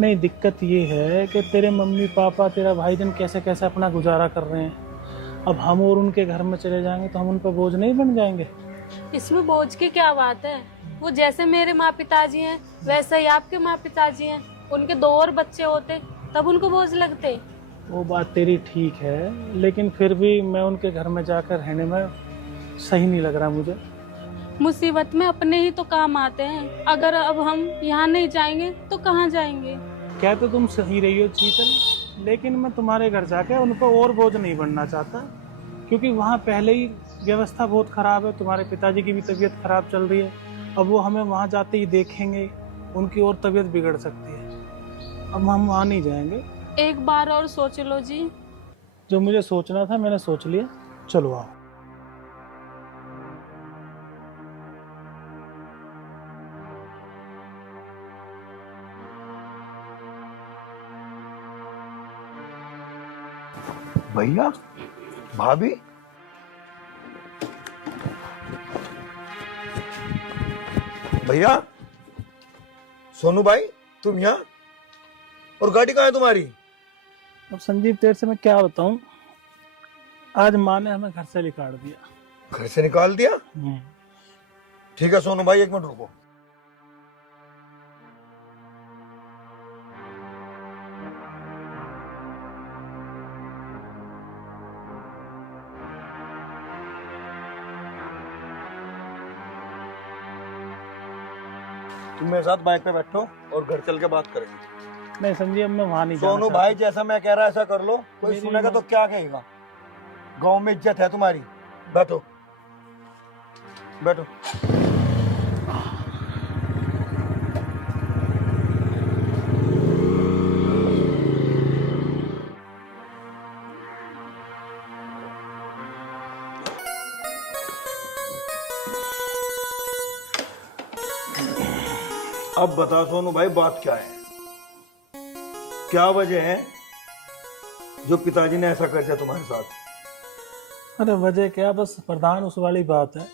नहीं, दिक्कत ये है कि तेरे मम्मी पापा तेरा भाईजान कैसे कैसे अपना गुजारा कर रहे हैं। अब हम और उनके घर में चले जाएंगे तो हम उन पर बोझ नहीं बन जाएंगे? इसमें बोझ की क्या बात है? वो जैसे मेरे माँ पिताजी हैं वैसे ही आपके माँ पिताजी हैं। उनके 2 और बच्चे होते तब उनको बोझ लगते। वो बात तेरी ठीक है, लेकिन फिर भी मैं उनके घर में जाकर रहने में सही नहीं लग रहा मुझे। मुसीबत में अपने ही तो काम आते हैं। अगर अब हम यहाँ नहीं जाएंगे तो कहाँ जाएंगे? क्या तो तुम सही रही हो शीतल, लेकिन मैं तुम्हारे घर जाके उन पर और बोझ नहीं बनना चाहता, क्योंकि वहाँ पहले ही व्यवस्था बहुत खराब है। तुम्हारे पिताजी की भी तबीयत खराब चल रही है। अब वो हमें वहाँ जाते ही देखेंगे, उनकी और तबीयत बिगड़ सकती है। अब हम वहाँ नहीं जाएंगे। एक बार और सोच लो जी। जो मुझे सोचना था मैंने सोच लिया, चलो आओ। भैया, भाभी, भैया, सोनू भाई, तुम यहाँ? और गाड़ी कहाँ है तुम्हारी? अब संजीव तेरे से मैं क्या बताऊं, आज माँ ने हमें घर से निकाल दिया। घर से निकाल दिया? ठीक है सोनू भाई, 1 मिनट रुको। तुम मेरे साथ बाइक पे बैठो और घर चल के बात करेंगे। नहीं संजीव, मैं वहाँ नहीं सोनू भाई, जैसा मैं कह रहा ऐसा कर लो। कोई सुनेगा तो क्या कहेगा? गांव में इज्जत है तुम्हारी। बैठो बैठो। अब बता सोनू भाई, बात क्या है? क्या वजह है जो पिताजी ने ऐसा कर दिया तुम्हारे साथ? अरे वजह क्या, बस प्रधान उस वाली बात है।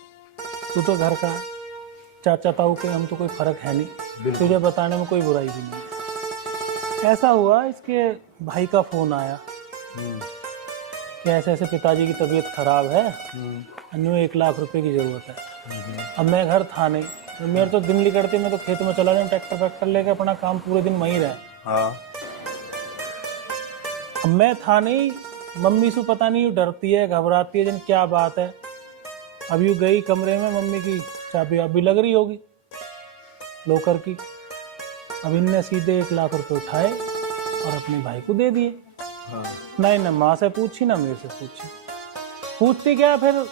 तू तो घर का चाचा ताऊ के, हम तो कोई फर्क है नहीं, तुझे बताने में कोई बुराई भी नहीं है। ऐसा हुआ, इसके भाई का फोन आया कि ऐसे ऐसे पिताजी की तबीयत खराब है, अन्यों 1 लाख रुपए की जरूरत है। अब मैं घर था नहीं, मेरे तो दिन निकलते, मैं तो खेत में चला जाऊँ ट्रैक्टर वैक्टर लेके, अपना काम पूरे दिन वहीं रहे। हाँ। अब मैं था नहीं, मम्मी से पता नहीं डरती है, घबराती है, जन क्या बात है। अब यूँ गई कमरे में, मम्मी की चाबी अभी लग रही होगी लॉकर की। अब इनने सीधे 1 लाख रुपए उठाए और अपने भाई को दे दिए। हाँ। नहीं ना माँ से पूछी ना मेरे से पूछी। पूछती क्या, फिर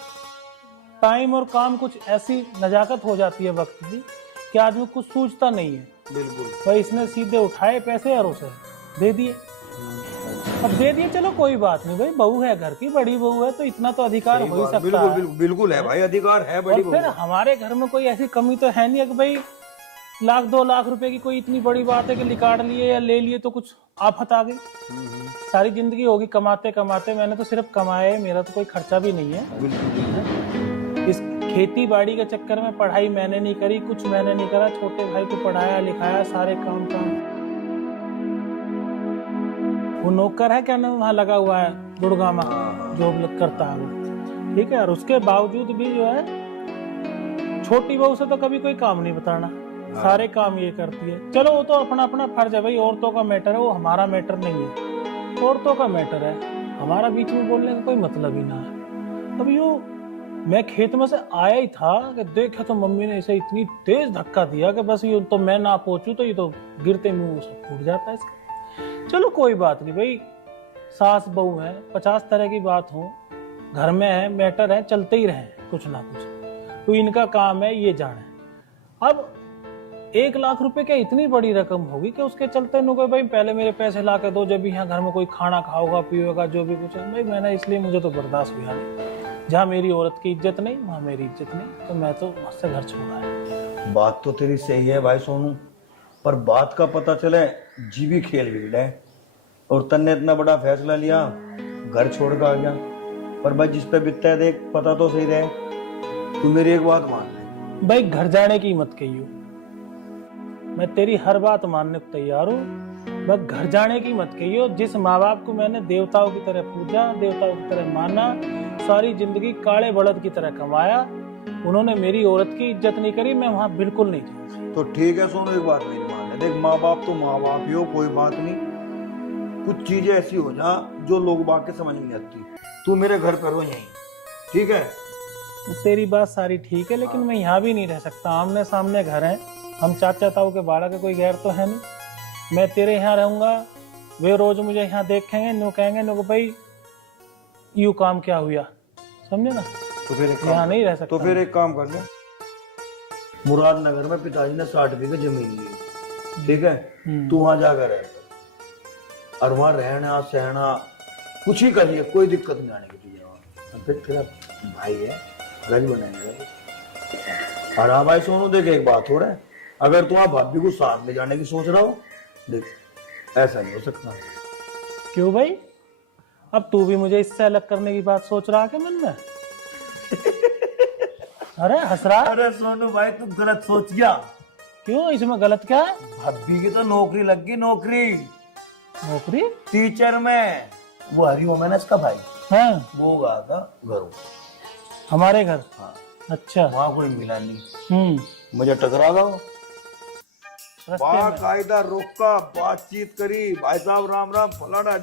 टाइम और काम कुछ ऐसी नजाकत हो जाती है वक्त की कि आदमी कुछ सोचता नहीं है। बिल्कुल भाई इसने सीधे उठाए पैसे और उसे दे दिए। अब दे दिए, चलो कोई बात नहीं भाई, बहू है घर की, बड़ी बहू है तो इतना तो अधिकार हो ही सकता बिल्कुल, है। बिल्कुल बिल्कुल है भाई, अधिकार है बड़ी और फिर हमारे घर में कोई ऐसी कमी तो है नहीं कि भाई 1 लाख 2 लाख रुपए की कोई इतनी बड़ी बात है कि निकाल लिए या ले लिए तो कुछ आफत आ गई। सारी जिंदगी होगी कमाते कमाते, मैंने तो सिर्फ कमाया है, मेरा तो कोई खर्चा भी नहीं है। इस खेती बाड़ी के चक्कर में पढ़ाई मैंने नहीं करी, कुछ मैंने नहीं करा, छोटे भाई को पढ़ाया लिखाया, सारे काम वो नौकर है क्या नाम वहाँ लगा हुआ है गुड़गामा, जॉब करता है वो, ठीक है। और उसके बावजूद भी जो है छोटी बहू से तो कभी कोई काम नहीं बताना, सारे काम ये करती है। चलो वो तो अपना अपना फर्ज है भाई, औरतों का मैटर है वो, हमारा मैटर नहीं है, औरतों का मैटर है, हमारा बीच में बोलने का कोई मतलब ही ना है। अब यूं मैं खेत में से आया ही था कि देखा तो मम्मी ने इसे इतनी तेज धक्का दिया कि बस ये तो मैं ना पहुंचूं तो ये तो गिरते मुंह सब फूट जाता है इसका। चलो कोई बात नहीं भाई, सास बहू है, 50 तरह की बात हो, घर में है, मैटर है, चलते ही रहे कुछ ना कुछ, तो इनका काम है ये जाने। अब 1 लाख रुपए क्या इतनी बड़ी रकम होगी कि उसके चलते नो भाई पहले मेरे पैसे ला के दो, जब भी यहाँ घर में कोई खाना खाओगा पिएगा जो भी कुछ है। भाई मैंने इसलिए मुझे तो बर्दाश्त हुआ नहीं, जहाँ मेरी औरत की इज्जत नहीं वहाँ मेरी इज्जत नहीं, तो मैं तो उससे घर छोड़ा है। बात तो तेरी सही है भाई सोनू, पर बात का पता चले जी भी खेल बिगड़ है, और तन्ने इतना बड़ा फैसला लिया, घर छोड़ कर आ गया। पर भाई जिस पे बिकता है देख, पता तो सही रहे, तू मेरी एक बात मान ले भाई, घर जाने की मत कहियो, मैं तेरी हर बात मानने को तैयार हूँ, बस घर जाने की मत कहियो। जिस माँ बाप को मैंने देवताओं की तरह पूजा, देवताओं की तरह माना, सारी जिंदगी काले बलद की तरह कमाया, उन्होंने मेरी औरत की इज्जत नहीं करी, मैं वहाँ बिल्कुल नहीं जाऊंगा। तो ठीक है सोनू, एक बात मेरी मान ले, देख माँ बाप तो माँ बाप ही हो, कोई बात नहीं, कुछ चीजें ऐसी हो जा जो लोग बात के समझ नहीं आती, तू मेरे घर पर हो यहीं, ठीक है? तेरी बात सारी ठीक है, लेकिन मैं यहाँ भी नहीं रह सकता, आमने सामने घर है, हम चाचा ताऊ के बाड़ा के कोई गैर तो है नहीं। मैं तेरे यहाँ रहूंगा, वे रोज मुझे यहाँ देखेंगे, नो कहेंगे नो भाई यू काम क्या हुआ, समझे ना? तो फिर यहाँ नहीं रह सकता। तो फिर एक काम कर ले, मुरादनगर में पिताजी ने 60 बीघे जमीन ली, ठीक है? तू वहां जाकर रह, और वहां रहना सहना कुछ ही करिए, कोई दिक्कत नहीं आने की तुझे वहां। फिर तेरा भाई है, घर बनाएगा। और हाँ भाई सोनू देख, एक बात हो रहा है, अगर तू भाभी को साथ ले जाने की सोच रहा हो, देख ऐसा नहीं हो सकता। क्यों भाई, अब तू भी मुझे इससे अलग करने की बात सोच रहा है क्या मन में? अरे हंस रहा? अरे सोनू भाई तू गलत सोच गया। क्यों, इसमें गलत क्या है? भाभी की तो नौकरी लग गई, नौकरी नौकरी टीचर में। वो हरिओम है ना इसका भाई, हाँ, वो गया था घरों, हमारे घर। हाँ। अच्छा, वहाँ कोई मिला नहीं, मुझे टकरा गया। बाकायदा रोका, बातचीत करी, भाई साहब राम राम फलाना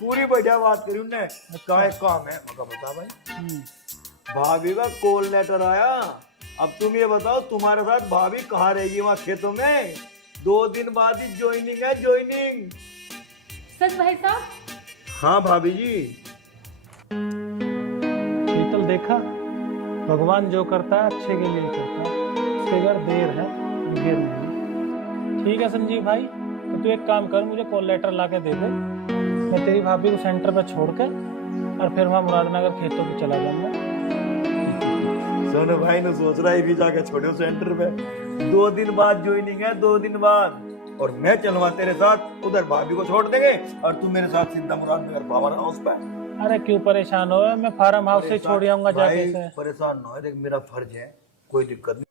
पूरी बढ़िया बात करी उनने। क्या काम है मगर बता भाई। भाभी का कॉल लेटर आया, अब तुम ये बताओ तुम्हारे साथ भाभी कहाँ रहेगी वहाँ खेतों में? 2 दिन बाद ही ज्वाइनिंग है, ज्वाइनिंग। सच भाई साहब? हाँ भाभी जी। शीतल देखा, भगवान जो करता है अच्छे के लिए करता है, उसके घर देर है देर नहीं। ठीक है संजीव भाई, तो तू एक काम कर, मुझे कॉल लेटर ला के दे दे, मैं तेरी भाभी को सेंटर पे छोड़ कर और फिर वहाँ मुरादनगर खेतों पे चला जाऊंगा। सोनू भाई ने सोच रहा है भी जाके छोड़ो सेंटर पे, 2 दिन बाद ज्वाइनिंग है, 2 दिन बाद, और मैं चलवा तेरे साथ, उधर भाभी को छोड़ देंगे और तू मेरे साथ सीधा मुरादनगर पावर हाउस पे। अरे क्यों परेशान हो, मैं फार्म हाउस से छोड़ आऊंगा जाके से। परेशान ना हो, देख मेरा फर्ज है, कोई दिक्कत नहीं।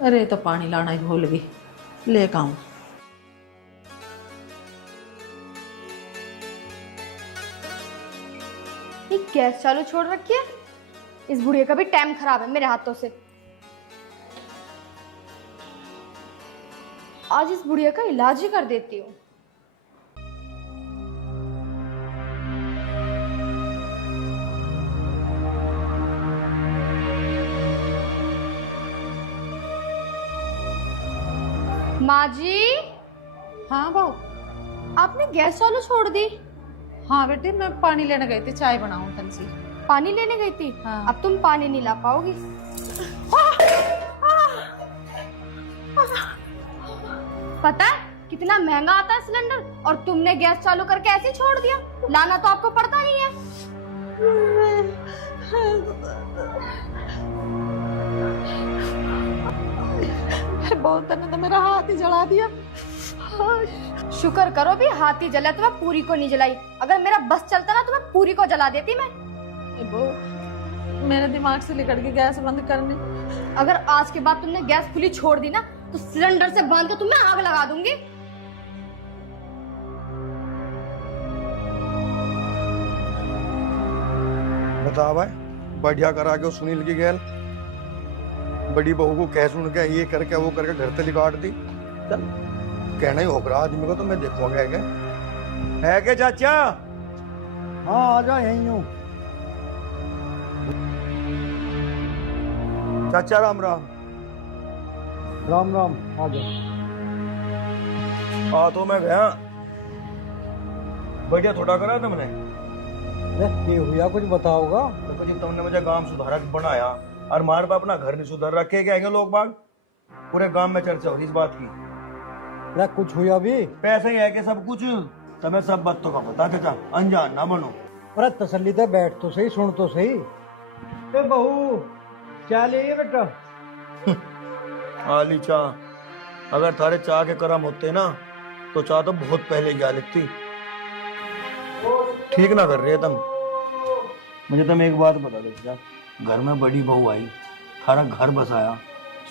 अरे तो पानी लाना ही भूल गई, लेकर आऊं। ये गैस चालू छोड़ रखी है, इस बुढ़िया का भी टाइम खराब है मेरे हाथों से। आज इस बुढ़िया का इलाज ही कर देती हूँ। माँ जी। हाँ बहू। आपने गैस चालू छोड़ दी? हाँ बेटी, मैं पानी लेने गई थी, चाय बनाऊं थन सी। पानी लेने गई थी? हाँ। अब तुम पानी नहीं ला पाओगी। पता है कितना महंगा आता है सिलेंडर, और तुमने गैस चालू करके ऐसे छोड़ दिया। लाना तो आपको पड़ता ही है। बहुत ने तो मेरा हाथ ही जला दिया। शुक्र करो भी हाथी जला तो मैं पूरी को नहीं जलाई, अगर मेरा बस चलता ना तो मैं पूरी को जला देती मैं। मेरे दिमाग से निकल के गैस बंद करने। अगर आज के बाद तुमने गैस खुली छोड़ दी ना तो सिलेंडर से बांध के तुम्हें आग लगा दूंगी। बता भाई, बढ़िया करा के उस सुनील की गैल बड़ी बहू को कह सुन के ये करके वो करके घर से निकाट दी। चल कहना ही होगा आदमी को, तो मैं देखूंगा क्या है क्या चाचा। हाँ आ जा, यहीं हूँ। चाचा राम राम। राम राम, आ जा। हाँ तो मैं गया, बढ़िया थोड़ा करा तुमने। ये हुआ कुछ बताओगा? तो जी तुमने मुझे गांव सुधारक बनाया और मार बाप अपना घर नहीं सुधार रखे क्या लोग बाग, पूरे गांव में चर्चा हो रही इस बात की। अरे कुछ हुआ भी? पैसे है कि सब कुछ तुम्हें सब बातों का पता चाचा, अनजान ना बनो। अरे तसल्ली से बैठ तो सही, सुन तो सही। ए बहू क्या ले बेटा? आली चाह, अगर थारे चाह के करम होते ना तो चाह तो बहुत पहले क्या लिखती। ठीक ना कर रहे तुम। मुझे तुम एक बात बता दो चाचा, घर में बड़ी बहू आई, थारा घर बसाया,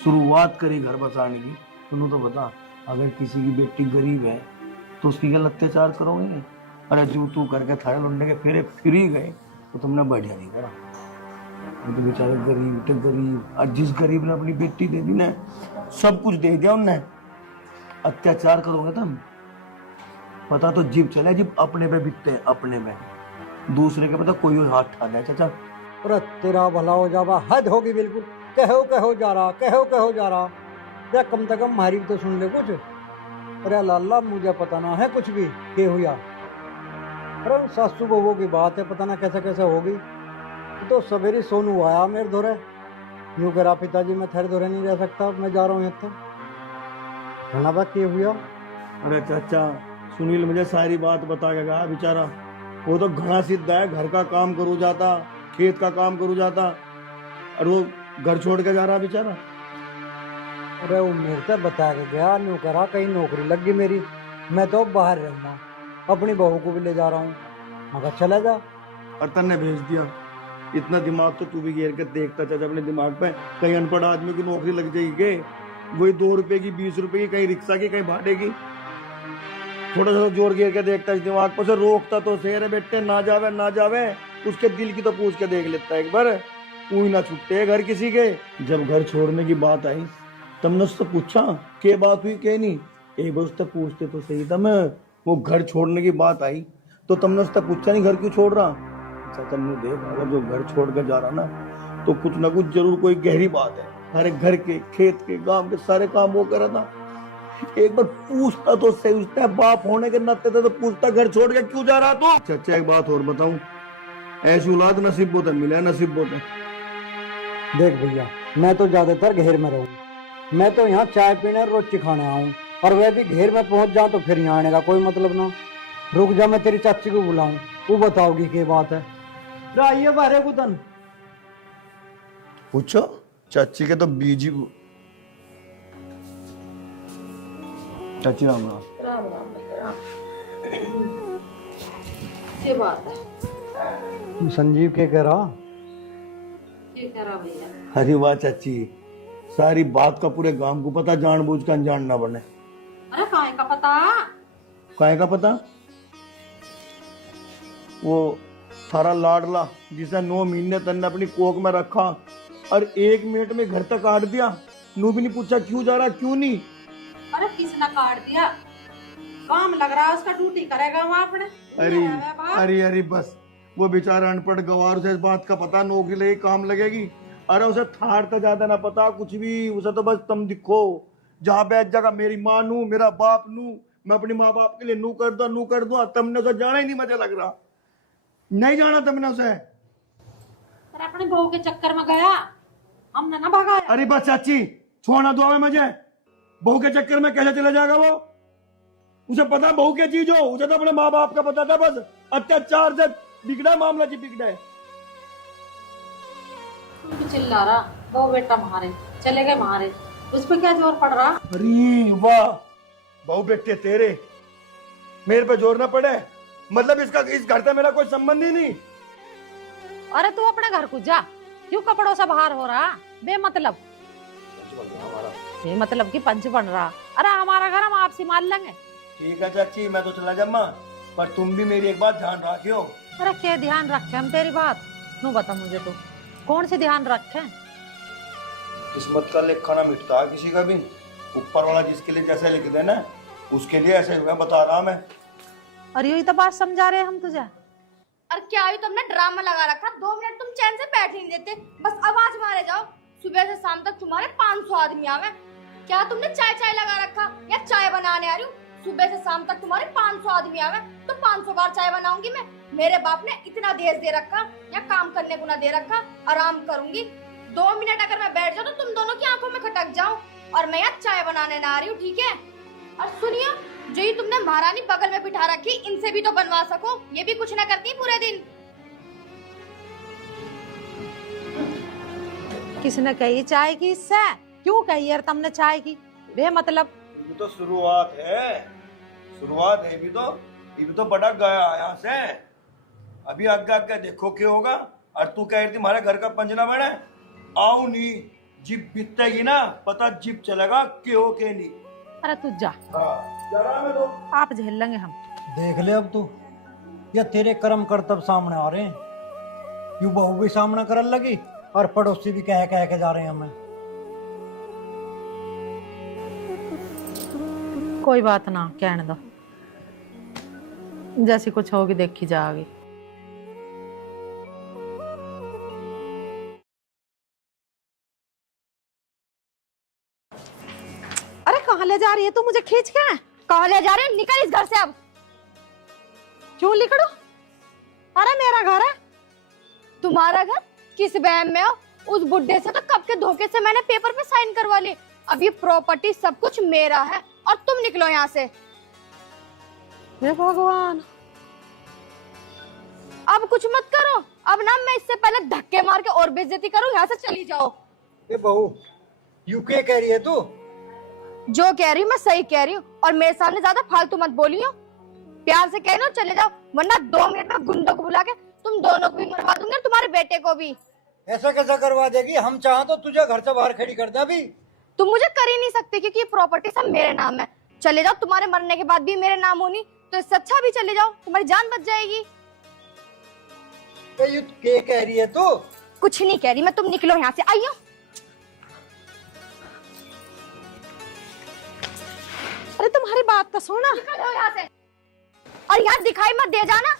शुरुआत करी घर बसाने की, तुम तो बता अगर किसी की बेटी गरीब है तो उसकी क्या अत्याचार करोगे? अरे जू तू करके थारे लुंडे के फेरे फिर ही गए तो तुमने बढ़िया नहीं करा। वो तो बेचारे गरीब तो गरीब, और जिस गरीब ने अपनी बेटी दे दी ना, सब कुछ दे दिया उनने, अत्याचार करोगे तुम? पता तो जीप चले, जीप अपने पे बिकते हैं, अपने में दूसरे के पता कोई और हाथ ठा दे चाचा। अरे तेरा भला हो जावा, हद होगी बिल्कुल। कहो जा रहा, कहो जा रहा। अरे कम से कम हमारी भी तो सुन ले कुछ। अरे लाला मुझे पता ना है कुछ भी के हुआ। अरे सासू बहू की बात है, पता ना कैसे कैसे होगी। तो सवेरे सोनू आया मेरे धोरे, यूं करा पिताजी मैं थारे धोरे नहीं रह सकता, मैं जा रहा हूँ तो कहना बा के हुआ। अरे चाचा सुनील मुझे सारी बात बता के गया बेचारा, वो तो घना सिद्ध है, घर का काम करू जाता, खेत का काम करू जाता, और वो घर छोड़ के जा रहा बेचारा। अरे वो मेरे से बता के गया, न्यू करा कहीं नौकरी लग गई मेरी, मैं तो बाहर रहूंगा, अपनी बहू को भी ले जा रहा हूँ। मगर चला जा। और तन्ने भेज दिया। इतना दिमाग तो तू भी घेर के देखता चाचा अपने दिमाग पे, कहीं अनपढ़ आदमी की नौकरी लग जाएगी, वही 2 रुपए की 20 रुपए की, कहीं रिक्शा की कहीं भाड़े की, थोड़ा सा जोर घेर के देखता इस दिमाग को, से रोकता तो शेर बेटे ना जावे ना जावे, उसके दिल की तो पूछ के देख लेता है एक बार, कोई ना छुट्टे घर किसी के। जब घर छोड़ने की बात आई तुमने उससे पूछा के बात हुई के नहीं? एक बार उससे पूछते तो सही था। मैं वो घर छोड़ने की बात आई तो तुमने उससे पूछा नहीं घर क्यों छोड़ रहा? अच्छा तुमने देख, अगर जो घर छोड़ कर जा रहा ना तो कुछ ना कुछ जरूर कोई गहरी बात है। हर घर के, खेत के, गांव के सारे काम वो कर रहा था। एक बार पूछता तो सही, उसने बाप होने के नाते तो पूछता घर छोड़ के क्यों जा रहा तू? अच्छा एक बात और बताऊं, ऐसी औलाद नसीब बहुत मिला, नसीब बहुत है। देख भैया मैं तो ज्यादातर घेर में रहूँ, मैं तो यहाँ चाय पीने और रोटी खाने आऊँ, और वह भी घेर में पहुंच जा तो फिर यहाँ आने का कोई मतलब ना। रुक जा मैं तेरी चाची को बुलाऊं, वो बताओगी क्या बात है। आइए बारे कुतन। पूछो चाची के तो बीजी। चाची राम राम। राम राम। ये बात है। संजीव के कह रहा? ये कह रहा भैया। अरे वाह चाची, सारी बात का पूरे गांव को पता, जानबूझ कर अनजान ना बने। अरे काहे का पता? काहे का पता? वो थारा लाडला जिसे 9 महीने तन्ने अपनी कोख में रखा और 1 मिनट में घर तक काट दिया, नू भी नहीं पूछा क्यों जा रहा क्यों नहीं। अरे किसने काट दिया? काम लग रहा है उसका, ड्यूटी करेगा वहाँ अपने। अरे बस वो बेचारा अनपढ़ गवार, से इस बात का पता नौकरी लगी काम लगेगी। अरे उसे थार तो ज्यादा ना पता कुछ भी, उसे तो बस तुम दिखो जहाँ बैठ जाएगा, मेरी माँ नू, मेरा बाप नू, मैं अपनी माँ बाप के लिए नू कर दूं। तुमने उसे जाना ही नहीं, मुझे लग रहा नहीं जाना तुमने उसे। अरे अपने बहू के चक्कर में गया, हमने ना भगाया। अरे बस चाची छोड़ना दो हमें, मुझे बहू के चक्कर में कैसे चला जाएगा वो? उसे पता बहू क्या चीज हो, उसे तो अपने माँ बाप का पता था, बस अत्याचार से बिगड़ा मामला जी, बिगड़ा है। तू चिल्ला रहा वो बेटा मारे चले गए मारे, उस पे क्या जोर पड़ रहा? अरे वाह, बहु बेटे तेरे मेरे पे जोर ना पड़े, मतलब इस घर से मेरा कोई संबंध ही नहीं। अरे तू अपने घर को जा, क्यों कपड़ों से बाहर हो रहा बेमतलब? बेमतलब की पंच बन रहा। अरे हमारा घर हम आपसे मान लेंगे। ठीक है चाची, मैं तो चला जाऊंगा, पर तुम भी मेरी एक बात ध्यान रखियो। अरे क्या ध्यान रखे हम तेरी बात? नू बता मुझे तो कौन से ध्यान रखे? किस्मत का लेखा ना मिटता किसी का भी, ऊपर वाला जिसके लिए जैसे लिख देना उसके लिए ऐसे हुआ, बता रहा मैं। अरे यही तो बात समझा रहे हम तुझे। और क्या हुई, तुमने ड्रामा लगा रखा, 2 मिनट तुम चैन से बैठ ही नहीं देते, बस आवाज मारे जाओ। सुबह से शाम तक तुम्हारे 500 आदमी आवे। क्या तुमने चाय चाय लगा रखा या चाय बनाने आ रही हूँ? सुबह से शाम तक तुम्हारे 500 आदमी आवे तो 500 बार चाय बनाऊंगी मैं? मेरे बाप ने इतना देश दे रखा या काम करने को ना दे रखा? आराम करूंगी, 2 मिनट अगर मैं बैठ जाऊँ तो तुम दोनों की आंखों में खटक जाऊं, और मैं यहाँ चाय बनाने ना आ रही हूँ, ठीक है? और सुनियो, जो ये तुमने महारानी बगल में बिठा रखी, इनसे भी तो बनवा सको, ये भी कुछ ना करती पूरे दिन। किसने कही चाय की? इससे क्यों कही यार तुमने चाय की बेमतलब? ये तो शुरुआत है, शुरुआत है। ये भी तो बड़ा गया यहाँ से, अभी आगे आगे देखो क्या होगा। और तू कह रही थी हमारे घर का पंजना बना, आऊ नहीं, जिप बीतेगी ना पता जिप चलेगा क्यों के नहीं। अरे तू जा, जरा मैं तो आप झेल लेंगे हम। देख ले अब तू, या तेरे कर्म कर्तव्य सामने आ रहे हैं। यूं बहू भी सामना करने लगी और पड़ोसी भी कह के जा रहे हैं हमें। कोई बात ना, कहने दो, जैसी कुछ होगी देखी जाएगी। अरे कहाँ ले जा रही है तू मुझे खींच के? कहाँ ले जा रहे हो? निकल इस घर से अब। क्यों लिखड़ू? अरे मेरा घर है। तुम्हारा घर? किस वहम में हो? उस बुड्ढे से तो कब के धोखे से मैंने पेपर पे साइन करवा ली। अब ये प्रॉपर्टी सब कुछ मेरा है और तुम निकलो यहाँ से। हे भगवान, अब कुछ मत करो, अब ना मैं इससे पहले धक्के मार के और बेइज्जती करूँ, यहाँ से चली जाओ। ये बहू यू क्या कह रही है तू? जो कह रही हूँ मैं सही कह रही हूँ, और मेरे सामने ज्यादा फालतू मत बोलियो। प्यार से कह रही हूँ चले जाओ, वरना 2 मिनट में गुंडों को बुला के तुम दोनों को भी मरवा दूंगी और तुम्हारे बेटे को भी। ऐसा कैसा करवा देगी? हम चाह तो तुझे घर से बाहर खड़ी कर दे अभी। तुम मुझे कर ही नहीं सकते क्योंकि ये प्रॉपर्टी सब मेरे नाम है। चले जाओ, तुम्हारे मरने के बाद भी मेरे नाम होनी, तो इससे अच्छा भी चले जाओ, तुम्हारी जान बच जाएगी। ये क्या कह रही है तू? कुछ नहीं कह रही मैं, तुम निकलो यहाँ से। आइयो, अरे तुम्हारी बात तो सुना। निकलो यहाँ से, और यहाँ दिखाई मत दे जाना।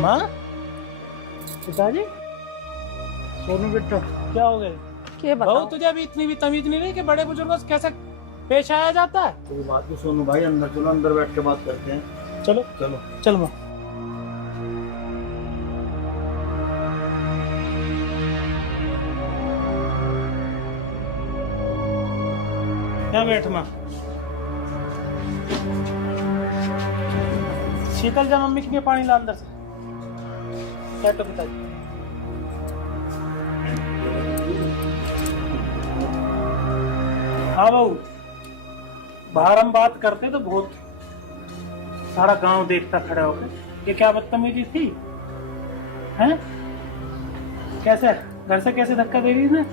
माँ, पिताजी, सोनू बेटा क्या हो गए? क्या बहू, बताओ? तुझे अभी इतनी भी तमीज नहीं रही कि बड़े बुजुर्गों से कैसे पेश आया जाता है? कोई बात नहीं सोनू भाई, अंदर चलो, अंदर बैठ के बात करते हैं। चलो चलो चल माँ। क्या बैठ माँ। शीतल, जा मम्मी के लिए पानी ला अंदर से। बैठो पिताजी। हाँ बहू, बाहर हम बात करते तो बहुत सारा गांव देखता खड़ा होकर, ये क्या बदतमीजी थी, हैं? कैसे घर से कैसे धक्का दे रही है?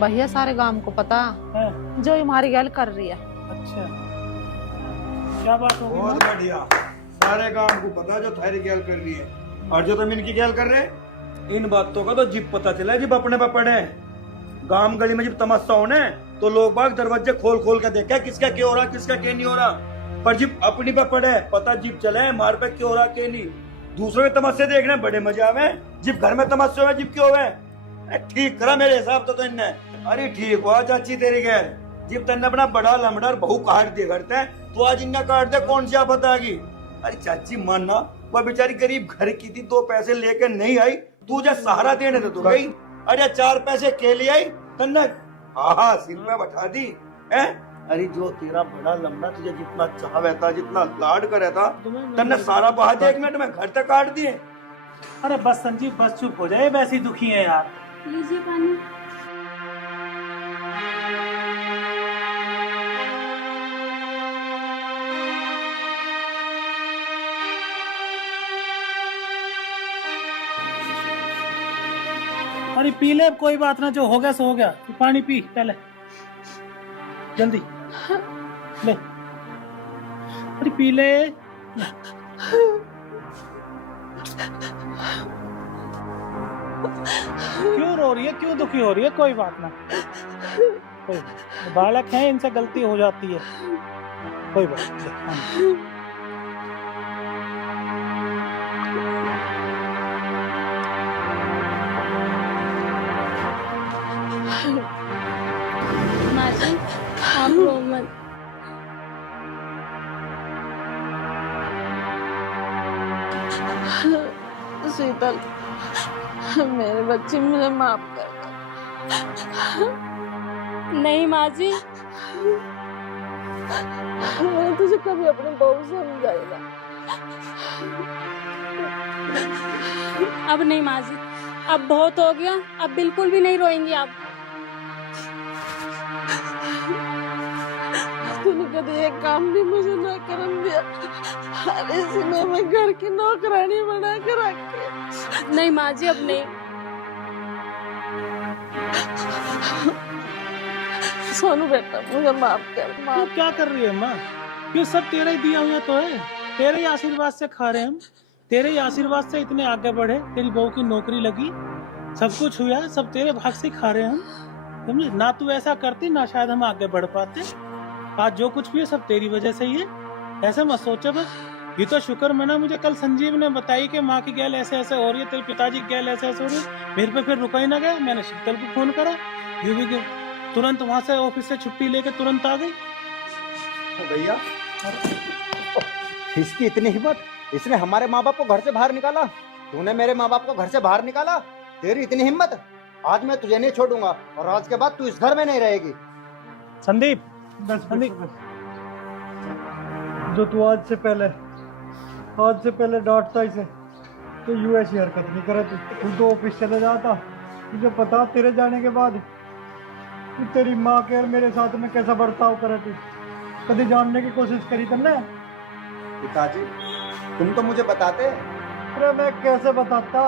भैया सारे गांव को पता हैं? जो हमारी गैल कर रही है। अच्छा, क्या बात होगी? बहुत बढ़िया, सारे काम को पता जो थारी गैल कर रही है, और जो तुम इनकी गैल कर रहे हैं, इन बातों का तो जिप पता चला है, जिप अपने पे पड़े। गांव गली में जब तमस्सा होने तो लोग बाग दरवाजे खोल खोल के देखे किसका क्या हो रहा, किसका क्या नहीं हो रहा, पर जिप अपनी पे पड़े पता जिप चले मार पे क्यों हो रहा क्या नहीं। दूसरों के तमस्से देखने बड़े मजे आवे, जिप घर में तमस्से हुए जिप क्यों हुए। ठीक करा मेरे हिसाब तो इनने। अरे ठीक हुआ चाची तेरी गैर, जिप तन्ने अपना बड़ा लमड़ा बहू काट दिया करते हैं, तो आज इन्ना काट दे कौन सी आफत आ गई। अरे चाची मानना, वह बेचारी गरीब घर की थी, 2 पैसे लेकर नहीं आई, तू जो सहारा देने तो गई। अरे 4 पैसे के लिए आई तन्ने, हाँ सिर में बैठा दी है, अरे जो तेरा बड़ा लंबा तुझे जितना चाहवे था, जितना लाड करे था, तन्ने सारा बात 1 मिनट में घर तक काट दिए। अरे बस संजीव, बस चुप हो जाए, वैसे ही दुखी है यार। लीजिए पानी। अरे पी ले, कोई बात ना, जो हो गया सो हो गया। तू पानी पी पहले, जल्दी ले। अरे पी ले। क्यों रो रही है, क्यों दुखी हो रही है? कोई बात ना, कोई बालक हैं, इनसे गलती हो जाती है, कोई बात नहीं। माँ जी आप रो मत। शीतल, मेरे बच्चे मुझे माफ कर। नहीं माँ जी, मैं तुझे कभी अपने बहू समझाएगा। अब नहीं माँ जी, अब बहुत हो गया, अब बिल्कुल भी नहीं रोएंगी आप। तूने कभी एक काम भी मुझे ना करने दिया, अरे इसमें मैं घर की नौकरानी बना के रखी। नहीं माँ जी, अब नहीं। सोनू बेटा मुझे माफ कर। तू क्या कर रही है माँ? ये सब तेरे ही दिया हुआ तो है, तेरे ही आशीर्वाद से खा रहे हम, तेरे ही आशीर्वाद से इतने आगे बढ़े, तेरी बहू की नौकरी लगी, सब कुछ हुआ, सब तेरे भाग से खा रहे हम, समझे ना? तू ऐसा करती ना शायद हम आगे बढ़ पाते। आज जो कुछ भी है सब तेरी वजह से ही है, ऐसा मत सोचो बस। ये तो शुक्र मना, मुझे कल संजीव ने बताई कि माँ की गैल ऐसे ऐसे हो रही है, तेरे पिताजी की गैल ऐसे ऐसे हो रही है, मेरे पे फिर रुका ही ना गया। मैंने शीतल को फोन करा, ये भी तुरंत वहां से ऑफिस से छुट्टी लेके तुरंत आ गई। भैया इसकी इतनी हिम्मत, इसने हमारे माँ बाप को घर से बाहर निकाला, तूने मेरे माँ बाप को घर से बाहर निकाला, तेरी इतनी हिम्मत। आज मैं तुझे नहीं छोड़ूंगा और आज के बाद तू इस घर में नहीं रहेगी। संदीप, बस जो तू आज से पहले डांटता इसे, तो यूं ऐसी हरकत नहीं करे। तू तो ऑफिस चले जाता, तुझे पता तेरे जाने के बाद तू तेरी माँ के और मेरे साथ में कैसा बर्ताव करे। तू कभी जानने की कोशिश करी तुमने? पिताजी तुम तो मुझे बताते। अरे मैं कैसे बताता,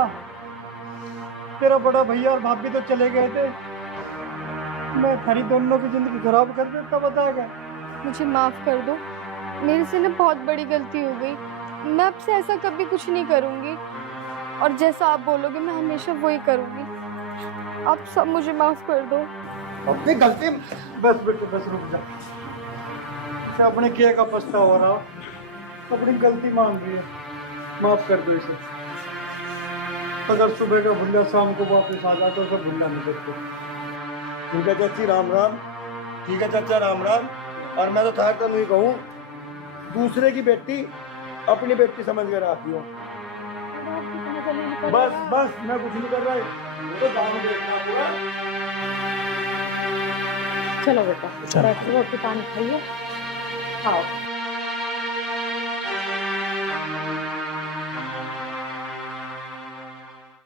तेरा बड़ा भैया और भाभी तो चले गए थे, मैं खरी दोनों की जिंदगी खराब कर देता, बताएगा। मुझे माफ कर दो, मेरे से ना बहुत बड़ी गलती हो गई। मैं अब से ऐसा कभी कुछ नहीं करूंगी और जैसा आप बोलोगे मैं हमेशा वही करूंगी। आप सब मुझे माफ कर दो। अपनी गलती। बस बेटे बस रुक जा, इसे अपने किए का पछतावा हो रहा, अपनी गलती मान रही है, माफ कर दो इसे। अगर सुबह का भुल्ला शाम को वापस आ जाता तो भुल्ला नहीं सकते। ठीक है चाची, राम राम। ठीक है चाचा, राम राम। और मैं तो थार तो नहीं कहूँ, दूसरे की बेटी अपनी बेटी समझ कर आती हो। बस बस, मैं कुछ नहीं कर रहा है, तो दाम देखना पूरा। चलो बेटा, बैठो, रोटी पानी खाइए, खाओ।